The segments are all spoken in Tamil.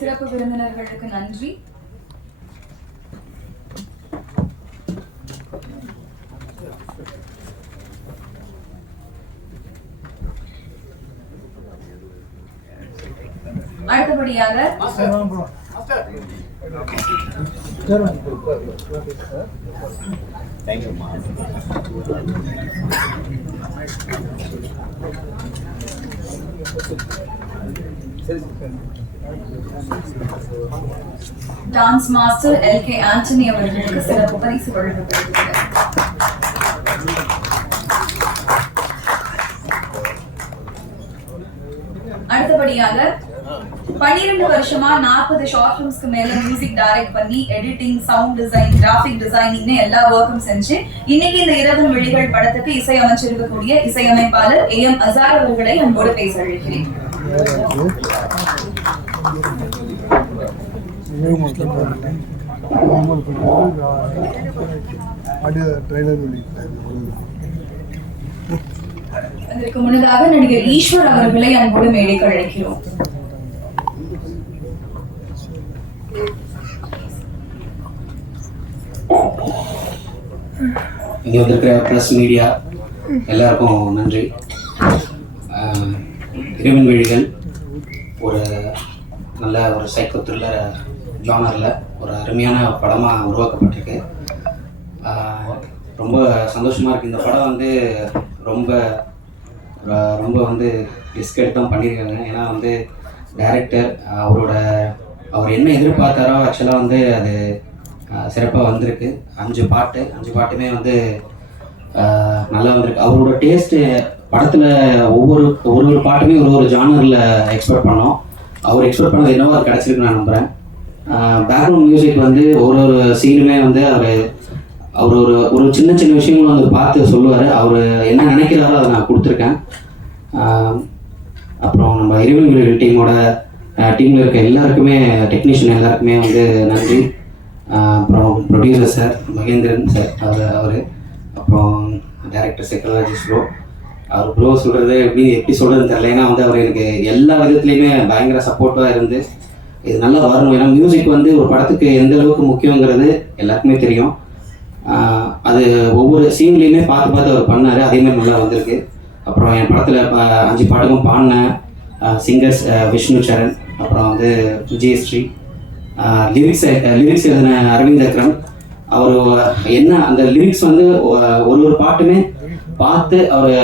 சிறப்பு விருந்தினர்களுக்கு நன்றி. அடுத்தபடியாக டான்ஸ் மாஸ்டர் எல்.கே. ஆண்டனி அவர்களுக்கு சிறப்பு பரிசு வழங்கப்படுகிறது. அடுத்தபடியாக 12 வருஷமா 40 ஷார்ட் ஃபிலிம்ஸ்க்கு மேல மியூசிக் டைரக்ட் பண்ணி எடிட்டிங், சவுண்ட் டிசைன், கிராஃபிக் டிசைனிங்னு எல்லா ஒர்க்கும் செஞ்சு இன்னைக்கு இந்த இரவு விழிகள் படத்துக்கு இசையமைச்சிருக்கக்கூடிய இசையமைப்பாளர் A.M. அசார் அவர்களை அன்போடு பேச அழைக்கிறேன். அதற்கு முன்னதாக நடிகர் ஈஸ்வர் அவர்களை அன்போடு மேடைக்கு அழைக்கிறோம். இங்கே வந்திருக்கிற ப்ரெஸ் மீடியா எல்லாருக்கும் நன்றி. இரவின் விழிகள் ஒரு நல்ல ஒரு சைக்கோ த்ரில்லர் ஜானரில் ஒரு அருமையான படமாக உருவாக்கப்பட்டிருக்கு. ரொம்ப சந்தோஷமாக இருக்குது. இந்த படம் வந்து ரொம்ப ரொம்ப வந்து ரிஸ்க் எடுத்தும் பண்ணியிருக்காங்க. ஏன்னா வந்து டைரக்டர் அவர் என்ன எதிர்பார்த்தாரோ ஆக்சுவலாக வந்து அது சிறப்பாக வந்திருக்கு. 5 பாட்டுமே வந்து நல்லா வந்திருக்கு. அவரோட டேஸ்ட்டு படத்தில் ஒவ்வொரு பாட்டுமே ஒரு ஜானரில் எக்ஸ்பெக்ட் பண்ணோம். அவர் எக்ஸ்பெக்ட் பண்ணது என்னவோ அது கிடச்சிருக்கு நான் நம்புகிறேன். பேக்ரவுண்ட் மியூசிக் வந்து ஒரு சீனுமே வந்து அவர் ஒரு சின்ன சின்ன விஷயங்களும் வந்து பார்த்து சொல்லுவார். அவர் என்ன நினைக்கிறாரோ அதை நான் கொடுத்துருக்கேன். அப்புறம் நம்ம இரவின் விழிகள் டீமில் இருக்க எல்லாருக்குமே, டெக்னீஷியன் எல்லாருக்குமே வந்து நன்றி. அப்புறம் ப்ரொடியூசர் சார் மகேந்திரன் சார் அவர் அப்புறம் டைரக்டர் சைக்காலஜிஸ்ட் ப்ரோ சொல்கிறது எப்படி சொல்கிறதுன்னு தெரியல. ஏன்னா வந்து அவர் எனக்கு எல்லா விதத்துலேயுமே பயங்கர சப்போர்ட்டாக இருந்து இது நல்லா வரணும். ஏன்னா மியூசிக் வந்து ஒரு படத்துக்கு எந்த அளவுக்கு முக்கியங்கிறது எல்லாருக்குமே தெரியும். அது ஒவ்வொரு சீன்லேயுமே பார்த்து அவர் பண்ணார். அதேமாதிரி நல்லா வந்திருக்கு. அப்புறம் என் படத்தில் 5 பாட்டுக்கும் பாடின சிங்கர்ஸ் விஷ்ணு சரண், அப்புறம் வந்து விஜயஸ்ரீ, லிரிக்ஸ் எழுதின அரவிந்த் அக்ரம். அவர் என்ன அந்த லிரிக்ஸ் வந்து ஒரு பாட்டுமே பார்த்து அவர்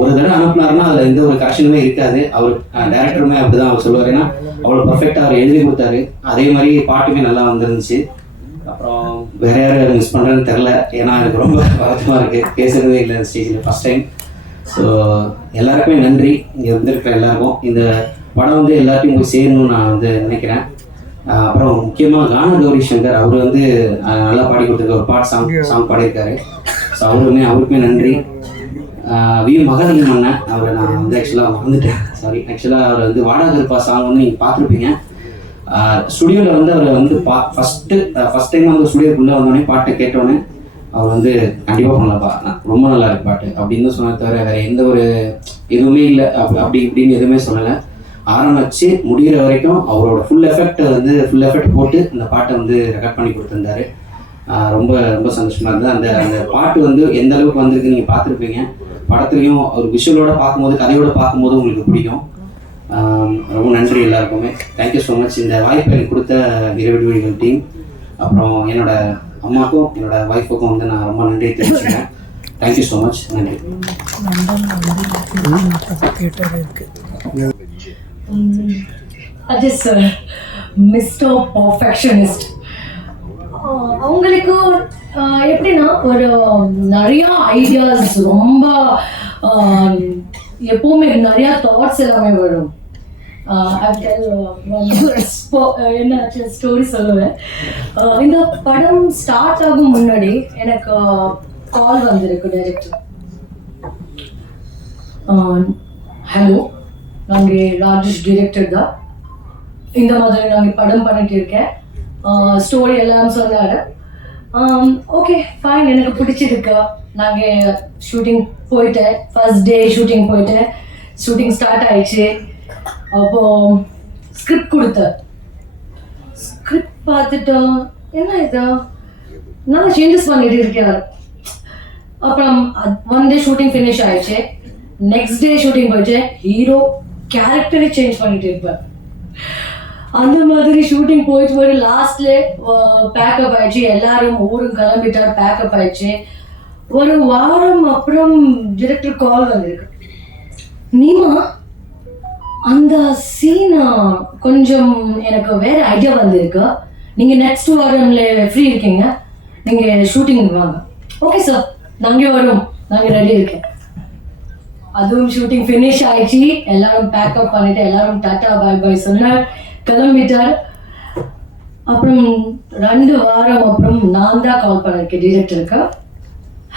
ஒரு தடவை அனுப்புனாருன்னா அதில் எந்த ஒரு கரெக்ஷனுமே இருக்காது. அவர் டைரக்டருமே அப்படி தான் அவர் சொல்லுவார். ஏன்னா அவ்வளோ பர்ஃபெக்டாக அவர் எழுதி கொடுத்தாரு. அதே மாதிரி பாட்டுமே நல்லா வந்துருந்துச்சு. அப்புறம் வேறு யார் மிஸ் பண்ணுறேன்னு தெரில. ஏன்னா எனக்கு ரொம்ப வருத்தமாக இருக்குது, பேசுகிறதே இல்லை இந்த ஸ்டேஜில் ஃபஸ்ட் டைம். ஸோ எல்லாருக்குமே நன்றி. இங்கே வந்திருக்கிற எல்லாருக்கும் இந்த படம் வந்து எல்லாத்தையும் போய் சேரணும்னு நான் வந்து நினைக்கிறேன். அப்புறம் முக்கியமாக கான கௌரி சங்கர் அவர் வந்து நல்லா பாடி கொடுத்துருக்க ஒரு சாங் பாடியிருக்காரு. ஸோ அவருக்குமே நன்றி. மகாலிங்கம் அண்ணன் அவரை நான் வந்து ஆக்சுவலாக மறந்துட்டேன், சாரி. ஆக்சுவலாக அவர் வந்து வாடாகருப்பா சாங் வந்து நீங்கள் பார்த்துருப்பீங்க. ஸ்டுடியோவில் வந்து அவர் வந்து ஃபஸ்ட் டைம் வந்து ஸ்டுடியோக்குள்ளே வந்தோடனே பாட்டை கேட்டோடனே அவர் வந்து கண்டிப்பாக பண்ணலப்பா, ரொம்ப நல்லா இருக்கு பாட்டு அப்படின்னு சொன்ன தவிர வேறு எந்த ஒரு எதுவுமே இல்லை. அப்படி இப்படின்னு எதுவுமே சொல்லலை. ஆரம்பித்து முடிகிற வரைக்கும் அவரோட ஃபுல் எஃபெக்ட் போட்டு அந்த பாட்டை வந்து ரெக்கார்ட் பண்ணி கொடுத்துருந்தாரு. ரொம்ப ரொம்ப சந்தோஷமாக இருந்தது. அந்த பாட்டு வந்து எந்த அளவுக்கு வந்திருக்கு நீங்கள் பார்த்துருப்பீங்க. படத்துலையும் ஒரு விஷுவலோட பார்க்கும்போது, கதையோடு பார்க்கும்போது உங்களுக்கு பிடிக்கும். ரொம்ப நன்றி எல்லாருக்குமே. Thank you so much. இந்த வாய்ப்பை எனக்கு கொடுத்த இரவின் விழிகள் டீம், அப்புறம் என்னோட அம்மாவுக்கும் என்னோட ஒய்ஃபுக்கும் வந்து நான் ரொம்ப நன்றி தெரிவிச்சுக்கிறேன். Thank you so much. நன்றி. மிஸ்டர் பர்ஃபெக்ஷனிஸ்ட் அவங்களுக்கு எப்படின்னா ஒரு நிறைய ஐடியாஸ், ரொம்ப எப்பவுமே நிறைய தாட்ஸ் எல்லாமே வரும். என்ன ஸ்டோரி சொல்லுவேன். இந்த படம் ஸ்டார்ட் ஆகும் முன்னாடி எனக்கு கால் வந்திருக்கு டைரக்டர். ஹலோ, நாங்கள் ராஜேஷ் டிரெக்டர் தான், இந்த மாதிரி நாங்கள் படம் பண்ணிட்டு இருக்கேன், ஸ்டோரி எல்லாம் சொன்னார். ஓகே ஃபைன், எனக்கு பிடிச்சிருக்கு. நாங்கள் ஷூட்டிங் போயிட்டேன், ஃபர்ஸ்ட் டே ஷூட்டிங் போயிட்டேன், ஷூட்டிங் ஸ்டார்ட் ஆயிடுச்சு. அப்போ ஸ்கிரிப்ட் கொடுத்தேன், ஸ்கிரிப்ட் பார்த்துட்டோம், என்ன இது நல்லா சேஞ்சஸ் பண்ணிட்டு இருக்காரு. அப்புறம் ஒன் டே ஷூட்டிங் ஃபினிஷ் ஆயிடுச்சு, நெக்ஸ்ட் டே ஷூட்டிங் போயிடுச்சு, ஹீரோ கேரக்டரை சேஞ்ச் பண்ணிட்டு இருப்பார். அந்த மாதிரி ஷூட்டிங் போயிட்டு போய் லாஸ்ட்ல பேக்கப் ஆயிடுச்சு, எல்லாரும் ஊரும் கிளம்பிட்டார், பேக்கப் ஆயிடுச்சு. ஒரு வாரம் அப்புறம் டிரெக்டர் கால் வந்திருக்கு, நீமா அந்த சீன் கொஞ்சம் எனக்கு வேற ஐடியா வந்திருக்கு, நீங்க நெக்ஸ்ட் வாரம்ல ஃப்ரீ இருக்கீங்க, நீங்க ஷூட்டிங் வாங்க. ஓகே சார், நாங்க வரோம், நாங்க ரெடி இருக்கேன். அதுவும் ஷூட்டிங் ஃபினிஷ் ஆயிடுச்சு, எல்லாரும் பேக்கப் பண்ணிட்டு எல்லாரும் டாட்டா பாய் பாய் சொன்னார், கிளம்பிட்டார். அப்புறம் 2 வாரம் அப்புறம் நான் தான் கால் பண்ணிருக்கேன் டிரெக்டருக்கு.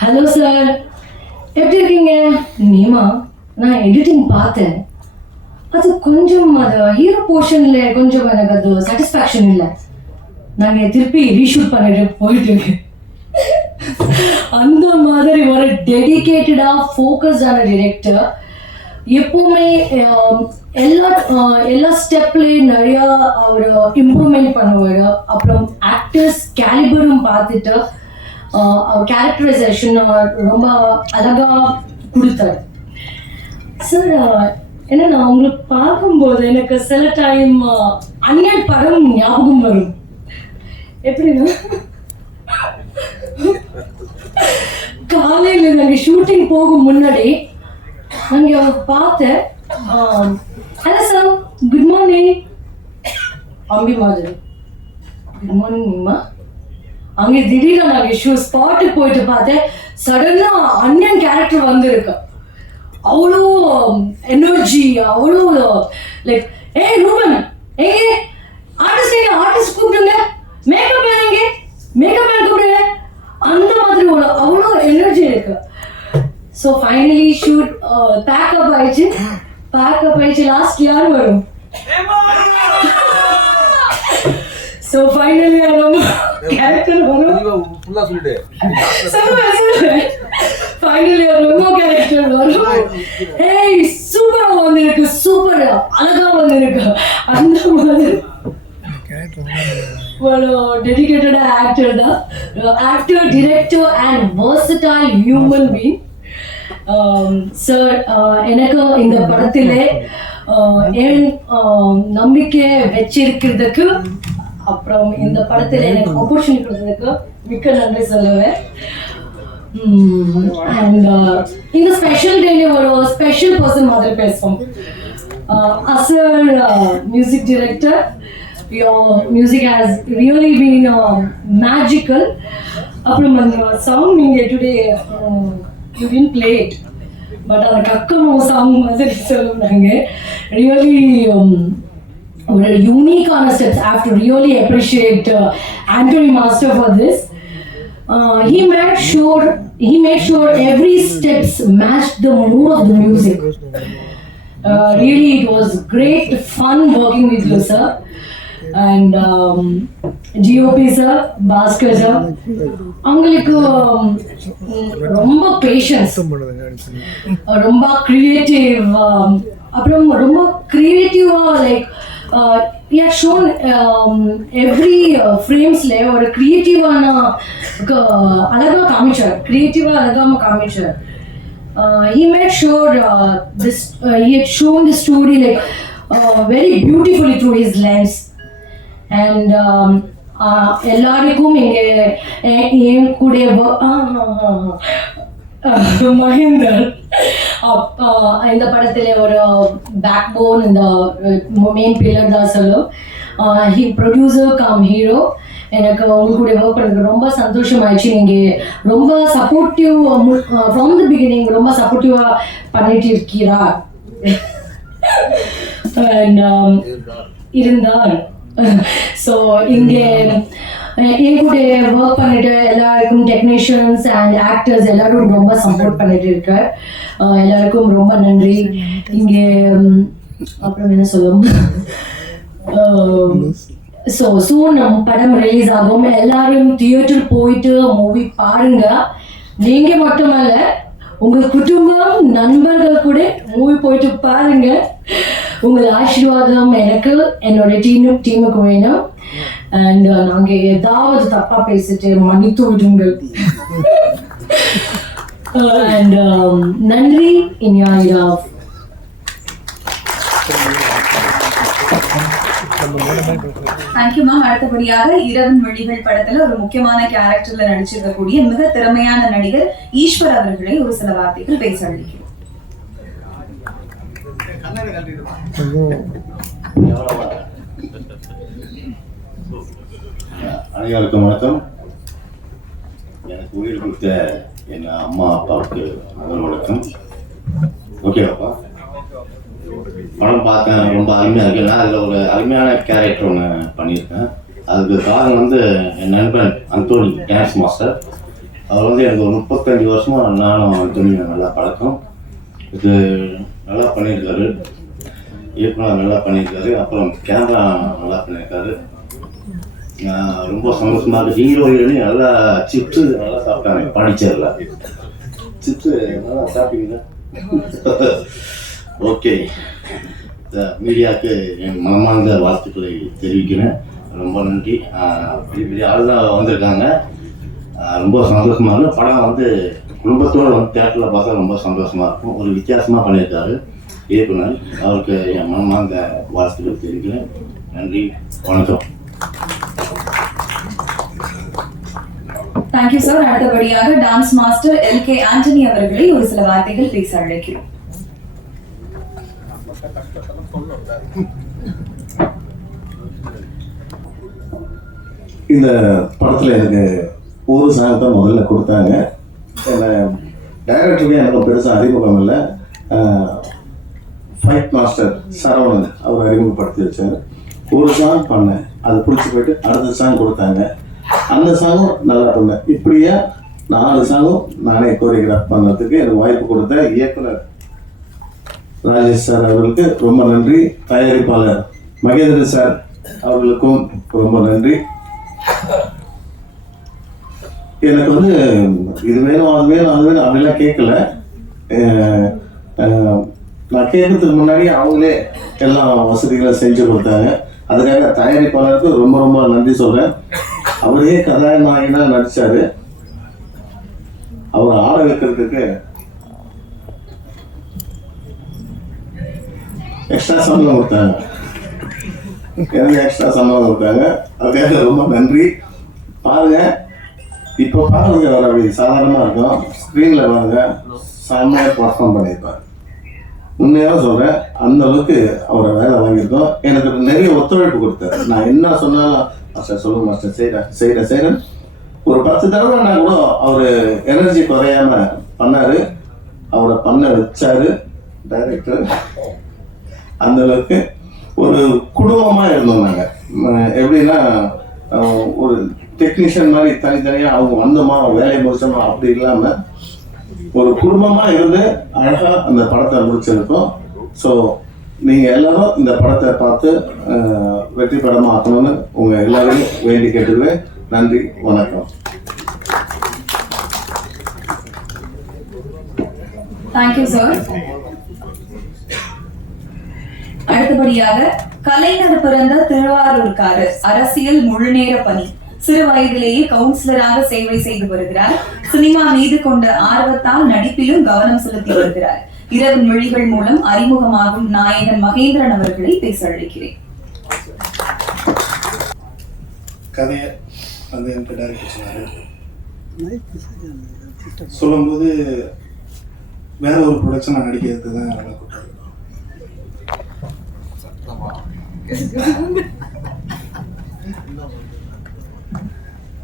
ஹலோ சார், எப்படி இருக்கீங்க? நீமா நான் எடிட்டிங் பார்த்தேன், அது கொஞ்சம் அது ஹீரோ போர்ஷன்ல கொஞ்சம் எனக்கு அது சாட்டிஸ்ஃபேக்ஷன் இல்லை, நாங்கள் திருப்பி ரீஷூட் பண்ணிட்டு போயிட்டு இருக்கேன். அந்த மாதிரி ஒரு டெடிகேட்டடா ஃபோக்கஸ்டான டிரெக்டர், எப்பவுமே எல்லா ஸ்டெப்லேயும் நிறைய அவர் இம்ப்ரூவ்மெண்ட் பண்ணுவார். அப்புறம் ஆக்டர்ஸ் கேலிபரும் பார்த்துட்டு கேரக்டரைசேஷன் ரொம்ப அழகா கொடுத்தாரு. சார் என்னன்னா உங்களுக்கு பார்க்கும்போது எனக்கு சில டைம் அந்நியன் படம் ஞாபகம் வரும். எப்படின்னா காலையில் நாங்கள் ஷூட்டிங் போகும் முன்னாடி நாங்கள் பார்த்தேன், ஹலோ சார் குட் மார்னிங் அம்பி மாதிரி, குட் மார்னிங் நீமா. அங்கே திடீர்னு நாங்கள் ஸ்பாட்டுக்கு போயிட்டு பார்த்தேன், சடனா அந்நியன் கேரக்டர் வந்திருக்கு, அவ்வளோ எனர்ஜி, அவ்வளோ லைக் ஏய் ரூபன் எங்கே ஆர்டிஸ்ட் கூப்பிடுங்க, மேக்கப் மேன் எங்கே மேக்கப் மேன் கூப்பிடுங்க, அந்த மாதிரி அவ்வளோ எனர்ஜி இருக்கு. ஸோ ஃபைனலி ஷூட் பேக்கப் ஆயிடுச்சு, லாஸ்ட் யார் வரும்? ஸோ ஃபைனலி கேரக்டர் வரும், ஃபைனலி ரொம்ப கேரக்டர் வரும். ஏய் சூப்பரா வந்திருக்கு, சூப்பரா அழகா வந்திருக்கு. அந்த மாதிரி ஒரு டெடிகேட்டட் ஆக்டர் தான், actor, director and versatile human being. Sir எனக்கு இந்த படத்திலே என் நம்பிக்கை வச்சிருக்கிறதுக்கு, அப்புறம் இந்த படத்தில் எனக்கு ஆப்பர்ச்சுனிட்டி கொடுத்ததுக்கு மிக்க நன்றி சொல்லுவேன். அண்ட் இந்த ஸ்பெஷல் டேல ஒரு ஸ்பெஷல் பர்சன் மாதிரி பேசுவோம். அசர் music director, your music has really been magical. அப்புறம் அந்த சாங் நீங்க today you didn't play it, but அந்த கக்கமோ சாங் மாதிரி சொல்லுவாங்க, ரியலி ஒரு யூனிக்கான steps. I have to really appreciate Anthony Master for this. He made sure every steps matched the mood of the music. Really it was great fun working with you sir. And GOP sir, Bhaskar sir, அவங்களுக்கு ரொம்ப பேஷன்ஸ், ரொம்ப கிரியேட்டிவ், அப்புறம் ரொம்ப கிரியேட்டிவா like he has shown every ஃப்ரேம்ஸ்ல ஒரு கிரியேட்டிவான அழகா காமிச்சார், கிரியேட்டிவா அழகாம காமிச்சார். He made sure he had shown the story like very beautifully through his lens. And எல்லாருக்கும் இங்கே என் கூட மகேந்தர் இந்த படத்தில் ஒரு பேக் போன், இந்த மெயின் பில்லர் தான் சொல்லும். He producer cum hero. எனக்கு உங்க கூட ஒர்க் பண்ணுறது ரொம்ப சந்தோஷமாயிடுச்சு. நீங்கள் ரொம்ப சப்போர்ட்டிவ் ஃப்ரம் தி பிகினிங், ரொம்ப சப்போர்ட்டிவாக பண்ணிட்டு இருக்கிறா இருந்தார். ஸோ இங்கே என் கூட ஒர்க் பண்ணிட்டு எல்லாருக்கும் டெக்னீஷியன்ஸ் அண்ட் ஆக்டர்ஸ் எல்லாரும் ரொம்ப சப்போர்ட் பண்ணிட்டு இருக்கார். எல்லாருக்கும் ரொம்ப நன்றி. இங்கே அப்புறம் என்ன சொல்லும், ஸோ சூன் நம்ம படம் ரிலீஸ் ஆகும். எல்லாரும் தியேட்டர் போயிட்டு மூவி பாருங்க. நீங்க மட்டுமல்ல, உங்க குடும்பம் நண்பர்கள் கூட மூவி போயிட்டு பாருங்க. உங்கள் ஆசீர்வாதம் எனக்கு என்னோட டீமுக்கு வேணும். அண்ட் நாங்க ஏதாவது தப்பா பேசிட்டு மன்னித்து விடுங்கள். அண்ட் நன்றி. Iniya thank you ma'am. அடுத்தபடியாக இரவின் விழிகள் படத்துல ஒரு முக்கியமான கேரக்டர்ல நடிச்சிருக்கக்கூடிய மிக திறமையான நடிகர் ஈஸ்வர் அவர்களை ஒரு சில வார்த்தைகள் பேச அளிக்கிறோம். அனைவருக்கும் வணக்கம். எனக்கு உயிர் கொடுத்த என் அம்மா அப்பாவுக்கு முதல் வணக்கம். ஓகேவாப்பா? படம் பார்த்தேன், ரொம்ப அருமையாக இருக்கு. நான் அதில் ஒரு அருமையான கேரக்டர் ஒன்று பண்ணியிருக்கேன். அதுக்கு காரணம் வந்து என் நண்பன் அந்தோனி டான்ஸ் மாஸ்டர். அவர் வந்து எனக்கு ஒரு 35 வருஷமாக நானும் அந்தோனியும் நல்லா பழக்கம். இது நல்லா பண்ணியிருக்காரு, இயக்குனர் நல்லா பண்ணியிருக்காரு, அப்புறம் கேமரா நல்லா பண்ணியிருக்காரு. ரொம்ப சந்தோஷமாக இருக்குது. ஹீரோயினி நல்லா சிப்ஸு நல்லா சாப்பிட்டாங்க. பாண்டிச்சேரியில் சிப்ஸு நல்லா சாப்பிட்டீங்களா? ஓகே. மீடியாவுக்கு என் மனமார்ந்த வாழ்த்துக்களை தெரிவிக்கிறேன். ரொம்ப நன்றி. பெரிய பெரிய ஆளுதான் வந்திருக்காங்க. ரொம்ப சந்தோஷமாக இருக்கும். படம் வந்து குடும்பத்தோடு வந்து தேட்டரில் பார்த்தா ரொம்ப சந்தோஷமாக இருக்கும். ஒரு வித்தியாசமாக பண்ணியிருக்காரு இயக்குனர். அவருக்கு என் மனமார்ந்த வாழ்த்துக்கள் தெரிவிக்கிறேன். நன்றி, வணக்கம். Thank you sir. அடுத்தபடியாக டான்ஸ் மாஸ்டர் LK ஆண்டனி அவர்களை ஒரு சில வார்த்தைகள் பேச அழைக்கிறோம். இந்த படத்தில் எனக்கு ஒரு சாங் தான் முதல்ல கொடுத்தாங்க. என்னை டைரக்டருக்கே எனக்கு பெருசாக அறிமுகம் இல்லை. ஃபைட் மாஸ்டர் சரவணன் அவர் அறிமுகப்படுத்தி வச்சார். ஒரு சாங் பண்ணேன், அது பிடிச்சி போயிட்டு அடுத்த சாங் கொடுத்தாங்க. அந்த சாங்கும் நல்லா பண்ணேன். இப்படியே 4 சாங்கும் நானே கோரியோகிராஃப் பண்ணுறதுக்கு எனக்கு வாய்ப்பு கொடுத்த இயக்குனர் ராஜேஷ் சார் அவர்களுக்கு ரொம்ப நன்றி. தயாரிப்பாளர் மகேந்திரன் சார் அவர்களுக்கும் ரொம்ப நன்றி. எனக்கு வந்து இது வேணும் அது வேணும் அது வேணும் அப்படிலாம் கேட்கல. நான் கேட்கறதுக்கு முன்னாடி அவங்களே எல்லா வசதிகளும் செஞ்சு கொடுத்தாங்க. அதுக்காக தயாரிப்பாளருக்கு ரொம்ப ரொம்ப நன்றி சொல்கிறேன். அவரே கதாநாயகனாக நடித்தார். அவர் ஆட வைக்கிறதுக்கு எக்ஸ்ட்ரா சம்பளம் கொடுத்தாங்க. எனக்கு எக்ஸ்ட்ரா சம்பளம் கொடுத்தாங்க. அதுக்காக ரொம்ப நன்றி. பாருங்க, இப்போ பாருங்க, அவர் அப்படி சாதாரணமாக இருக்கும். ஸ்க்ரீனில் பாருங்க, செம்மையாக பர்ஃபார்ம் பண்ணியிருப்பார். உண்மையாக சொல்கிறேன், அந்த அளவுக்கு அவரை வேலை வாங்கியிருக்கோம். எனக்கு நிறைய ஒத்துழைப்பு கொடுத்தாரு. நான் என்ன சொன்னாலும் மாஸ்டர் சொல்லுங்க மாஸ்டர், செய்கிறேன் ஒரு 10 தடவை நான் கூட அவர் எனர்ஜி குறையாம பண்ணார். அவரை பண்ண வச்சாரு டைரக்டர். அந்த அளவுக்கு ஒரு குடும்பமாக இருந்தோம் நாங்கள். எப்படின்னா ஒரு டெக்னீஷியன் மாதிரி தனித்தனியாக அவங்க வந்தோமா வேலையை முடிச்சோமா அப்படி இல்லாமல் ஒரு குடும்பமாக இருந்து அழகாக அந்த படத்தை முடிச்சிருக்கோம். ஸோ நீங்கள் எல்லாரும் இந்த படத்தை பார்த்து வெற்றி படமாக ஆக்கணும்னு உங்கள் எல்லாரையும் வேண்டி கேட்டுக்குவேன். நன்றி, வணக்கம். Thank you sir. அடுத்தபடியாக கலைஞர் பிறந்த திருவாரூர்காரர், அரசியல் முழுநேர பணி, சிறு வயதிலேயே கவுன்சிலராக சேவை செய்து வருகிறார். சினிமா மீது கொண்ட ஆர்வத்தால் நடிப்பிலும் கவனம் செலுத்தி வருகிறார். இரவின் மொழிகள் மூலம் அறிமுகமாகும் நாயகன் மகேந்திரன் அவர்களை பேச அழைக்கிறேன். கதையை வந்து எனக்கு டைரக்டர் சொன்னார். சொல்லும்போது வேற ஒரு ப்ரொடக்ஷன் நான் நடிக்கிறதுக்கு தான் நல்லா கூப்பிட்டாரு.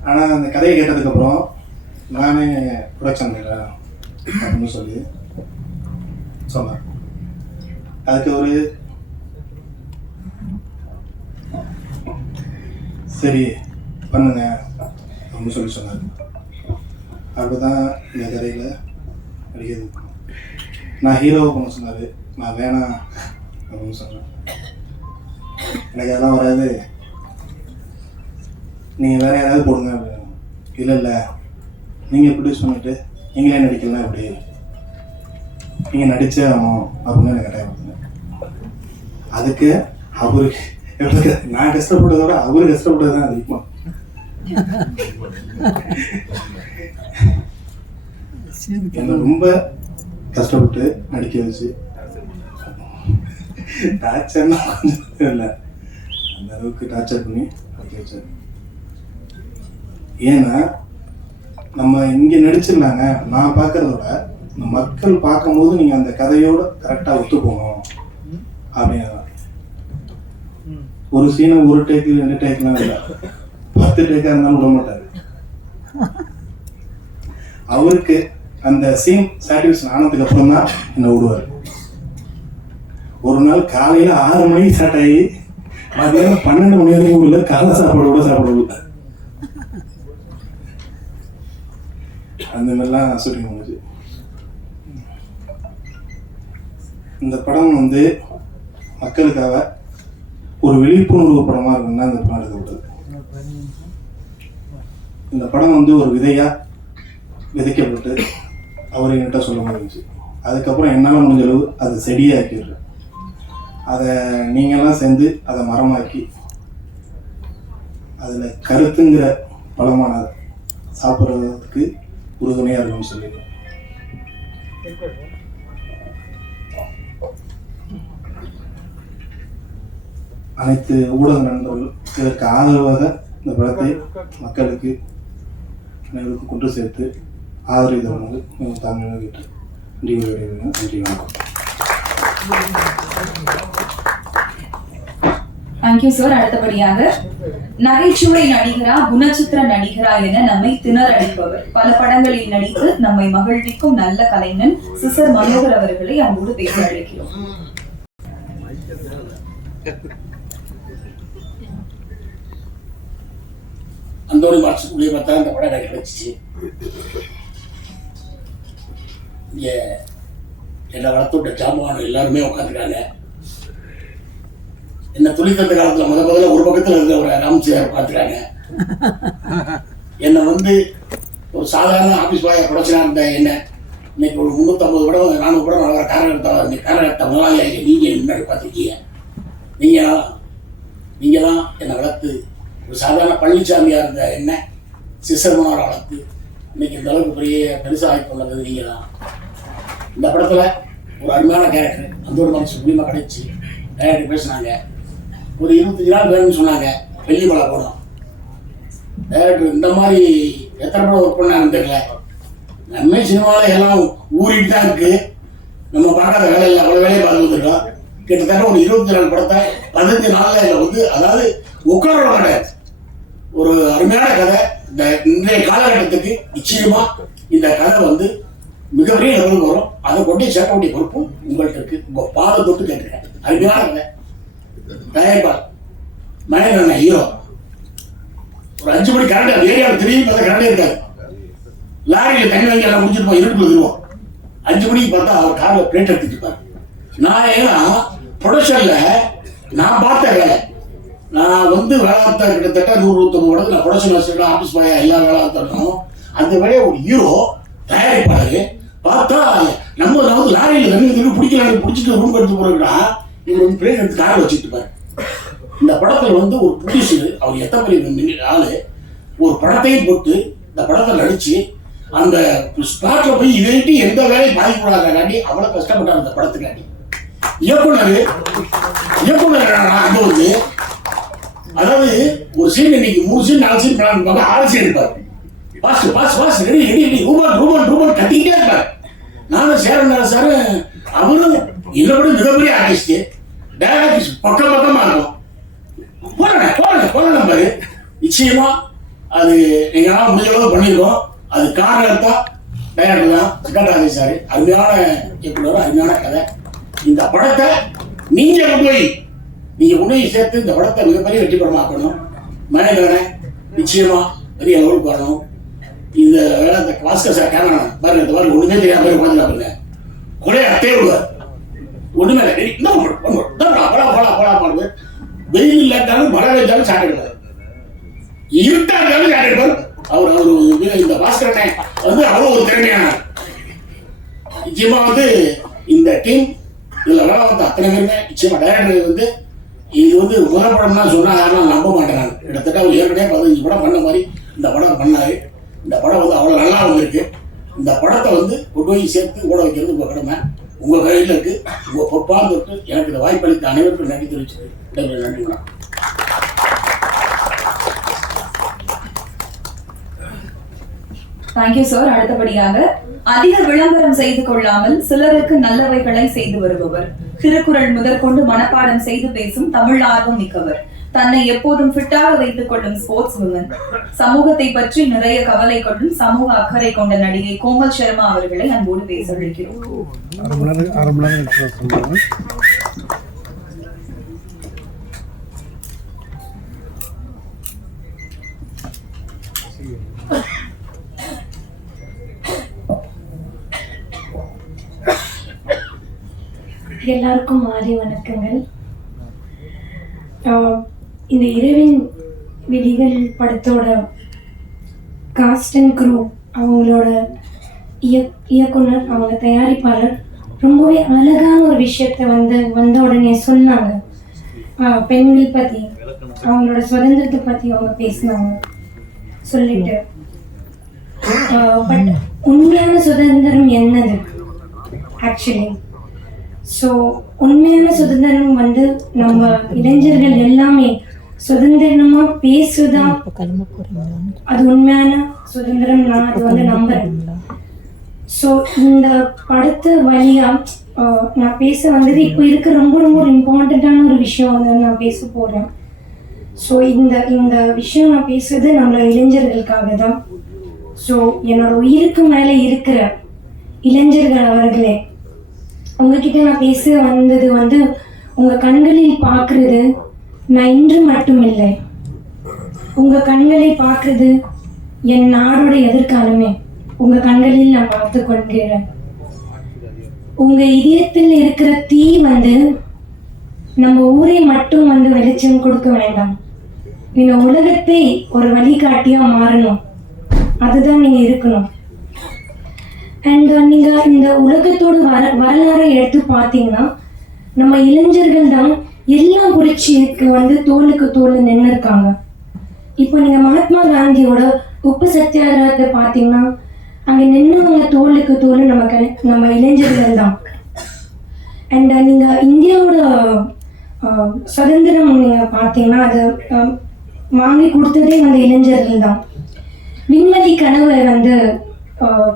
ஆனால் அந்த கதையை கேட்டதுக்கப்புறம் நானே ப்ரொடக்ஷன் பண்ணிடுறேன் அப்படின்னு சொல்லி சொன்னேன். அதுக்கு ஒரு சரி பண்ணுங்க அப்படின்னு சொல்லி சொன்னார். அப்படிதான் இந்த கதையில் நடிக்கிறது. நான் ஹீரோவை பண்ண சொன்னார். நான் வேணாம் அப்படின்னு சொன்னேன். எனக்கு அதெல்லாம் வராது, நீங்கள் வேறு யாராவது போடுங்க அப்படின்னு. இல்லை நீங்கள் ப்ரொடியூஸ் பண்ணிவிட்டு நீங்களே நடிக்கலாம் அப்படி நீங்கள் நடித்தே ஆகணும் அப்படின்னு எனக்கு கட்டாயப்படுத்துங்க. அதுக்கு அவருக்கு எவ்வளோ நான் கஷ்டப்பட்டதை விட அவரு கஷ்டப்பட்டது தான் அதிகமாக. என்னை ரொம்ப கஷ்டப்பட்டு நடிக்க வச்சு டார்ச்சர்னா கொஞ்சம் இல்லை, அந்த அளவுக்கு டார்ச்சர் பண்ணி நடிக்க வச்சார். ஏன்னா நம்ம இங்கே நடிச்சிருந்தாங்க, நான் பார்க்கறத விட மக்கள் பார்க்கும்போது நீங்கள் அந்த கதையோட கரெக்டாக ஒத்து போகணும் அப்படின்னு. ஒரு சீனை 1 டேக்கு 2 டேக்லாம் இல்லை, 10 டேக்காக இருந்தாலும் விட மாட்டார். அவருக்கு அந்த சீன் சாட்டிஸ்ஃபேக்ஷன் ஆனதுக்கு அப்புறம் தான் என்னை விடுவார். ஒரு நாள் காலையில் 6 மணிக்கு ஸ்டார்ட் ஆகி மதியானம் 12 மணி வரைக்கும் உள்ள காலை சாப்பாடு கூட சாப்பிடுவோம். அந்த மாதிரிலாம் ஷூட்டிங் முடிஞ்சு. இந்த படம் வந்து மக்களுக்காக ஒரு விழிப்புணர்வு படமாக இருக்குன்னா இந்த படம் எடுக்கப்பட்டது. இந்த படம் வந்து ஒரு விதையாக விதைக்கப்பட்டு அவர் என்கிட்ட சொல்ல முடிஞ்சிச்சு. அதுக்கப்புறம் என்னால் முடிஞ்ச அளவு அதை செடியாக்கிடுறேன். அதை நீங்கள்லாம் சேர்ந்து அதை மரமாக்கி அதில் கருத்துங்கிற பழமான சாப்பிட்றதுக்கு உறுதுணையாக இருக்கும்னு சொல்லிடுறேன். அனைத்து ஊடக நண்பர்கள் இதற்கு ஆதரவாக இந்த படத்தை மக்களுக்கு அனைவருக்கும் கொண்டு சேர்த்து ஆதரவு தரும்போது தாங்கள் கேட்டு நன்றி வணக்கம். Thank you sir. அடுத்தபடியாக நகைச்சுவை நடிகரா குணச்சித்திர நடிகரா என நம்மை திணறடிப்பவர், பல படங்களில் நடித்து நம்மை மகிழ்விக்கும் நல்ல கலைஞன் சிசர் மனோகர் அவர்களை அன்போடு பேச அழைக்கிறோம். அந்தோணி மார்க்சுக்குள்ளேயே பார்த்தா இந்த படம் எனக்கு கிடைச்சிச்சு. இங்கே என்னை வளர்த்து விட்ட ஜாமான் எல்லாருமே உட்காந்துருக்காங்க. என்ன துளித்தந்த காலத்தில் முதல்ல ஒரு பக்கத்தில் இருந்த ஒரு ராம்சியார் பார்த்துருக்காங்க. என்னை வந்து ஒரு சாதாரண ஆஃபீஸ் பாயை ப்ரொடக்ஷனாக இருந்த என்ன இன்னைக்கு ஒரு 350 படம் 400 படம் வர காரணத்தை முதலாளியாக நீங்கள் முன்னாடி பார்த்துருக்கீங்க. நீங்கள் தான் என்னை வளர்த்து ஒரு சாதாரண பழனிசாமியாக இருந்த என்ன சிசர்மனாரை வளர்த்து இன்னைக்கு இந்த அளவுக்கு பெருசாக ஆகி கொண்டது நீங்கள் தான். இந்த படத்தில் ஒரு அருமையான கேரக்டர் அந்த ஒரு மனுஷன் மூலியமாக கிடைச்சி டைரக்டர் பேசினாங்க. ஒரு 25 நாள் வேணும்னு சொன்னாங்க. வெள்ளிமலை போனோம். டைரக்டர் இந்த மாதிரி எத்தனை படம் ஒர்க் பண்ணாங்கன்னு தெரியல. நம்ம சினிமாவில் எல்லாம் ஊறிட்டு தான் இருக்கு. நம்ம பார்க்காத வேலை இல்லை, அவ்வளோ வேலையை பார்த்து வந்துருக்கோம். கிட்டத்தட்ட ஒரு 24 படத்தை 15 நாளில் இதில் வந்து அதாவது உட்கார கிடையாது. ஒரு அருமையான கதை. இந்த இன்றைய காலகட்டத்துக்கு நிச்சயமா இந்த கதை வந்து மிகப்பெரிய லெவலுக்கு வரும். அதை கொண்டு சேர்க்க வேண்டிய பொறுப்பு உங்கள்கிட்ட இருக்கு. உங்க பாதை தொட்டு கேட்டிருக்கேன். அருமையான கதை. தயாரிப்பாளர் மகேந்திரன் ஹீரோ. ஒரு 5 மணி கரண்ட் அந்த ஏரியாவில் திரும்பி பார்த்தா கரண்டே இருக்காது. லாரியில் தண்ணி வாங்கி எல்லாம் முடிச்சுட்டு போய் இருட்டுக்குள்ள வருவோம். 5 மணிக்கு பார்த்தா அவர் காரில் பிளேட் எடுத்துட்டு இருப்பார். நான் ஏன்னா ப்ரொடக்ஷன்ல நான் பார்த்த வேலை, நான் வந்து வேலை பார்த்தா கிட்டத்தட்ட 100-150 படத்தில் நான் ப்ரொடக்ஷன் வச்சுருக்கேன். ஆஃபீஸ் பாயா எல்லா வேலை பார்த்தோம். அந்த வேலையை ஒரு ஹீரோ தயாரிப்பாளர் பார்த்தா நம்ம வந்து லாரியில் தண்ணி பிடிக்கல பிடிச்சிட்டு ரூம் எடுத்து போறா இவர் வந்து பிளேட் எடுத்து காரை வச்சுட்டு இருப்பார். இந்த படத்தில் வந்து ஒரு ப்ரொடியூசர் அவர் எத்தனை பெரிய ஆளு ஒரு படத்தையும் போட்டு இந்த படத்தை நடிச்சு அந்த ஸ்பாட்ல போய் இதைட்டு எந்த வேலையும் பாதிக்கூடாதாண்டி அவ்வளவு கஷ்டப்பட்டார் அந்த படத்துக்காண்டி. இயக்குனர் அது வந்து அதாவது ஒரு சீன் இன்னைக்கு 3 சீன் 4 சீன் பண்ணாங்க, 6 சீன் இருப்பார். பாஸ் ரெடி ரூபன் கட்டிக்கிட்டே இருப்பார். நானும் சேரன் சார் அவரும் இதை விட மிகப்பெரிய ஆர்டிஸ்ட். டைரக்ட் பக்கமா இருக்கும். போறேன் பாரு. நிச்சயமா அது எங்களால் முடிஞ்சளவு பண்ணியிருக்கோம். அது காரணத்தா டைரக்டர் தான் சிக்கண்டாஜி சார். அருமையான இயக்குனர், அருமையான கதை. இந்த படத்தை நீங்க கொண்டு போய் சேர்த்து இந்த படத்தை மிகப்பெரிய வெற்றி படமாக்கணும். மகேந்திரனை நிச்சயமா பெரிய லெவலுக்கு வரணும். இந்த வேலை இந்த பாஸ்கர் சார் கேமரா பாருங்க, இந்த மாதிரி ஒண்ணுமே தெரியாம போய் உட்காந்துருக்காங்க. கொலையை அத்தையே விடுவார். ஒண்ணுமே போலாம் வெயில் இல்லாட்டாலும் மழை பெய்ஞ்சாலும் சாப்பிடுவார். இருட்டா இருந்தாலும் யார் அவர் இந்த பாஸ்கரனை வந்து அவ்வளோ ஒரு திறமையானார். நிச்சயமா வந்து இந்த டீம் இதில் வேலை பார்த்த அத்தனை பேருமே நிச்சயமா டைரக்டர் வந்து இது வந்து முதல் படம்னா சொன்னால் யாரும் நம்ப மாட்டேன். கிட்டத்தட்ட அவர் ஏற்கனவே 15 படம் பண்ண மாதிரி இந்த படம் பண்ணாரு. இந்த படம் வந்து அவ்வளோ நல்லா வந்திருக்கு. இந்த படத்தை வந்து கொண்டு போய் சேர்த்து ஓட வைக்கிறது உங்கள் கடமை, உங்கள் கையில் இருக்கு. உங்கள் பொறுப்பாக தொட்டு எனக்கு இந்த வாய்ப்பளித்த அனைவருக்கும் நன்றி தெரிவிச்சு நன்றி மேடம். Thank you sir. அடுத்தபடியாக அதிக விளம்பரம் செய்து கொள்ளாமல் சிலருக்கு நல்லவைகளை செய்து வருபவர், திருக்குறள் முதற்கொண்டு மனப்பாடம் செய்து பேசும் தமிழ் ஆர்வம் மிக்கவர், தன்னை எப்போதும் ஃபிட்டாக வைத்துக் கொள்ளும் ஸ்போர்ட்ஸ் உமன், சமூகத்தை பற்றி நிறைய கவலை கொள்ளும் சமூக அக்கறை கொண்ட நடிகை கோமல் சர்மா அவர்களை அன்போடு பேச அழைக்கிறோம். எல்லாருக்கும் மாலை வணக்கங்கள். இந்த இரவின் விழிகள் படத்தோட காஸ்ட் அண்ட் க்ரூ, அவங்களோட இயக்குனர், அவங்க தயாரிப்பாளர் ரொம்பவே அழகான ஒரு விஷயத்த வந்த உடனே சொன்னாங்க. பெண்கள் பற்றி, அவங்களோட சுதந்திரத்தை பற்றி அவங்க பேசினாங்க. சொல்லிட்டு பட் உண்மையான சுதந்திரம் என்னது ஆக்சுவலி? ஸோ உண்மையான சுதந்திரம் வந்து நம்ம இளைஞர்கள் எல்லாமே சுதந்திரமாக பேசுதா, அது உண்மையான சுதந்திரம். நான் அது வந்து நம்புறேன். ஸோ இந்த படத்து வழியா நான் பேச வந்தது இப்போ இருக்க ரொம்ப ரொம்ப ஒரு இம்பார்ட்டண்ட்டான ஒரு விஷயம் வந்து நான் பேச போகிறேன். ஸோ இந்த விஷயம் நான் பேசுறது நம்மளோட இளைஞர்களுக்காக தான். ஸோ என்னோட உயிருக்கு மேலே இருக்கிற இளைஞர்கள் அவர்களே, உங்ககிட்ட நான் பேச வந்தது வந்து உங்கள் கண்களில் பார்க்குறது நான் இன்று மட்டும் இல்லை, உங்கள் கண்களை பார்க்குறது என் நாடோட எதிர்காலமே உங்கள் கண்களில் நான் பார்த்து கொள்கிறேன். உங்கள் இதயத்தில் இருக்கிற தீ வந்து நம்ம ஊரை மட்டும் வந்து வெளிச்சம் கொடுக்க வேண்டாம், இந்த உலகத்தை ஒரு வழிகாட்டியாக மாறணும். அதுதான் நீங்கள் இருக்கணும். அண்ட் நீங்கள் இந்த உலகத்தோட வரலாறை எடுத்து பார்த்தீங்கன்னா நம்ம இளைஞர்கள் தான் எல்லாம் புரட்சிக்கு வந்து தோளுக்கு தோல் நின்று இருக்காங்க. இப்போ நீங்கள் மகாத்மா காந்தியோட உப்பு சத்தியாகிரகத்தை பார்த்தீங்கன்னா அங்கே நின்றுவங்க தோளுக்கு தோல் நம்ம இளைஞர்கள் தான். அண்ட் நீங்கள் இந்தியாவோட சுதந்திரம் நீங்கள் பார்த்தீங்கன்னா அது வாங்கி கொடுத்ததே அந்த இளைஞர்கள் தான். விண்வெளி கனவை வந்து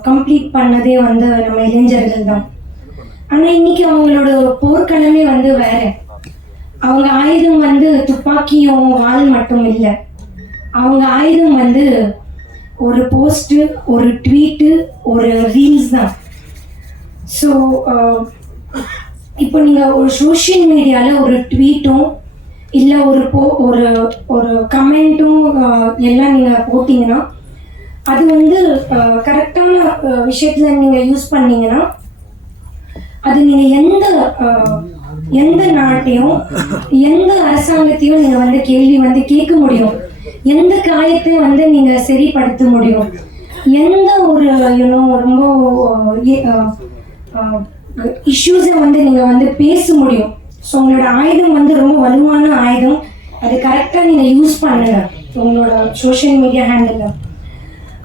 கம்ப்ளீட் பண்ணதே வந்து நம்ம இளைஞர்கள் தான். ஆனால் இன்னைக்கு அவங்களோட போர்க்களமே வந்து வேற. அவங்க ஆயுதம் வந்து துப்பாக்கியும் வாள் மட்டும் இல்லை, அவங்க ஆயுதம் வந்து ஒரு போஸ்ட்டு, ஒரு ட்வீட்டு, ஒரு ரீல்ஸ் தான். ஸோ இப்போ நீங்கள் ஒரு சோஷியல் மீடியாவில் ஒரு ட்வீட்டும் இல்லை ஒரு கமெண்ட்டும் எல்லாம் நீங்கள் போட்டிங்கன்னா அது வந்து கரெக்டான விஷயத்தில் நீங்கள் யூஸ் பண்ணீங்கன்னா அது நீங்கள் எந்த நாட்டையும் எந்த அரசாங்கத்தையும் நீங்கள் வந்து கேள்வி வந்து கேட்க முடியும், எந்த காயத்தை வந்து நீங்கள் சரிப்படுத்த முடியும், எந்த ஒரு ரொம்ப இஷ்யூஸை வந்து நீங்கள் வந்து பேச முடியும். ஸோ உங்களோட ஆயுதம் வந்து ரொம்ப வலுவான ஆயுதம், அது கரெக்டாக நீங்கள் யூஸ் பண்ணுங்க உங்களோட சோஷியல் மீடியா ஹேண்டில்.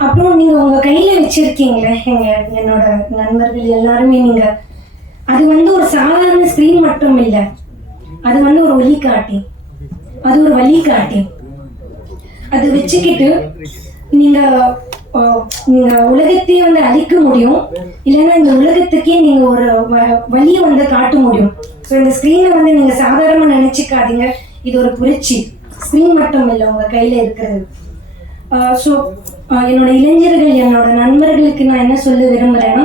அப்புறம் நீங்கள் உங்கள் கையில் வச்சுருக்கீங்களே என்னோட நண்பர்கள் எல்லாருமே, நீங்கள் அது வந்து ஒரு சாதாரண ஸ்க்ரீன் மட்டும் இல்லை, அது வந்து ஒரு வழிகாட்டி, அது ஒரு வழிகாட்டி. அது வச்சுக்கிட்டு நீங்கள் உலகத்தையே வந்து அழிக்க முடியும், இல்லைன்னா இந்த உலகத்துக்கே நீங்கள் ஒரு வழியை வந்து காட்ட முடியும். ஸோ இந்த ஸ்க்ரீனை வந்து நீங்கள் சாதாரணமாக நினச்சிக்காதீங்க, இது ஒரு புரட்சி. ஸ்க்ரீன் மட்டும் இல்லை, உங்கள் கையில் இருக்கிறது. ஸோ என்னோட இளைஞர்கள், என்னோட நண்பர்களுக்கு நான் என்ன சொல்ல விரும்புகிறேன்னா,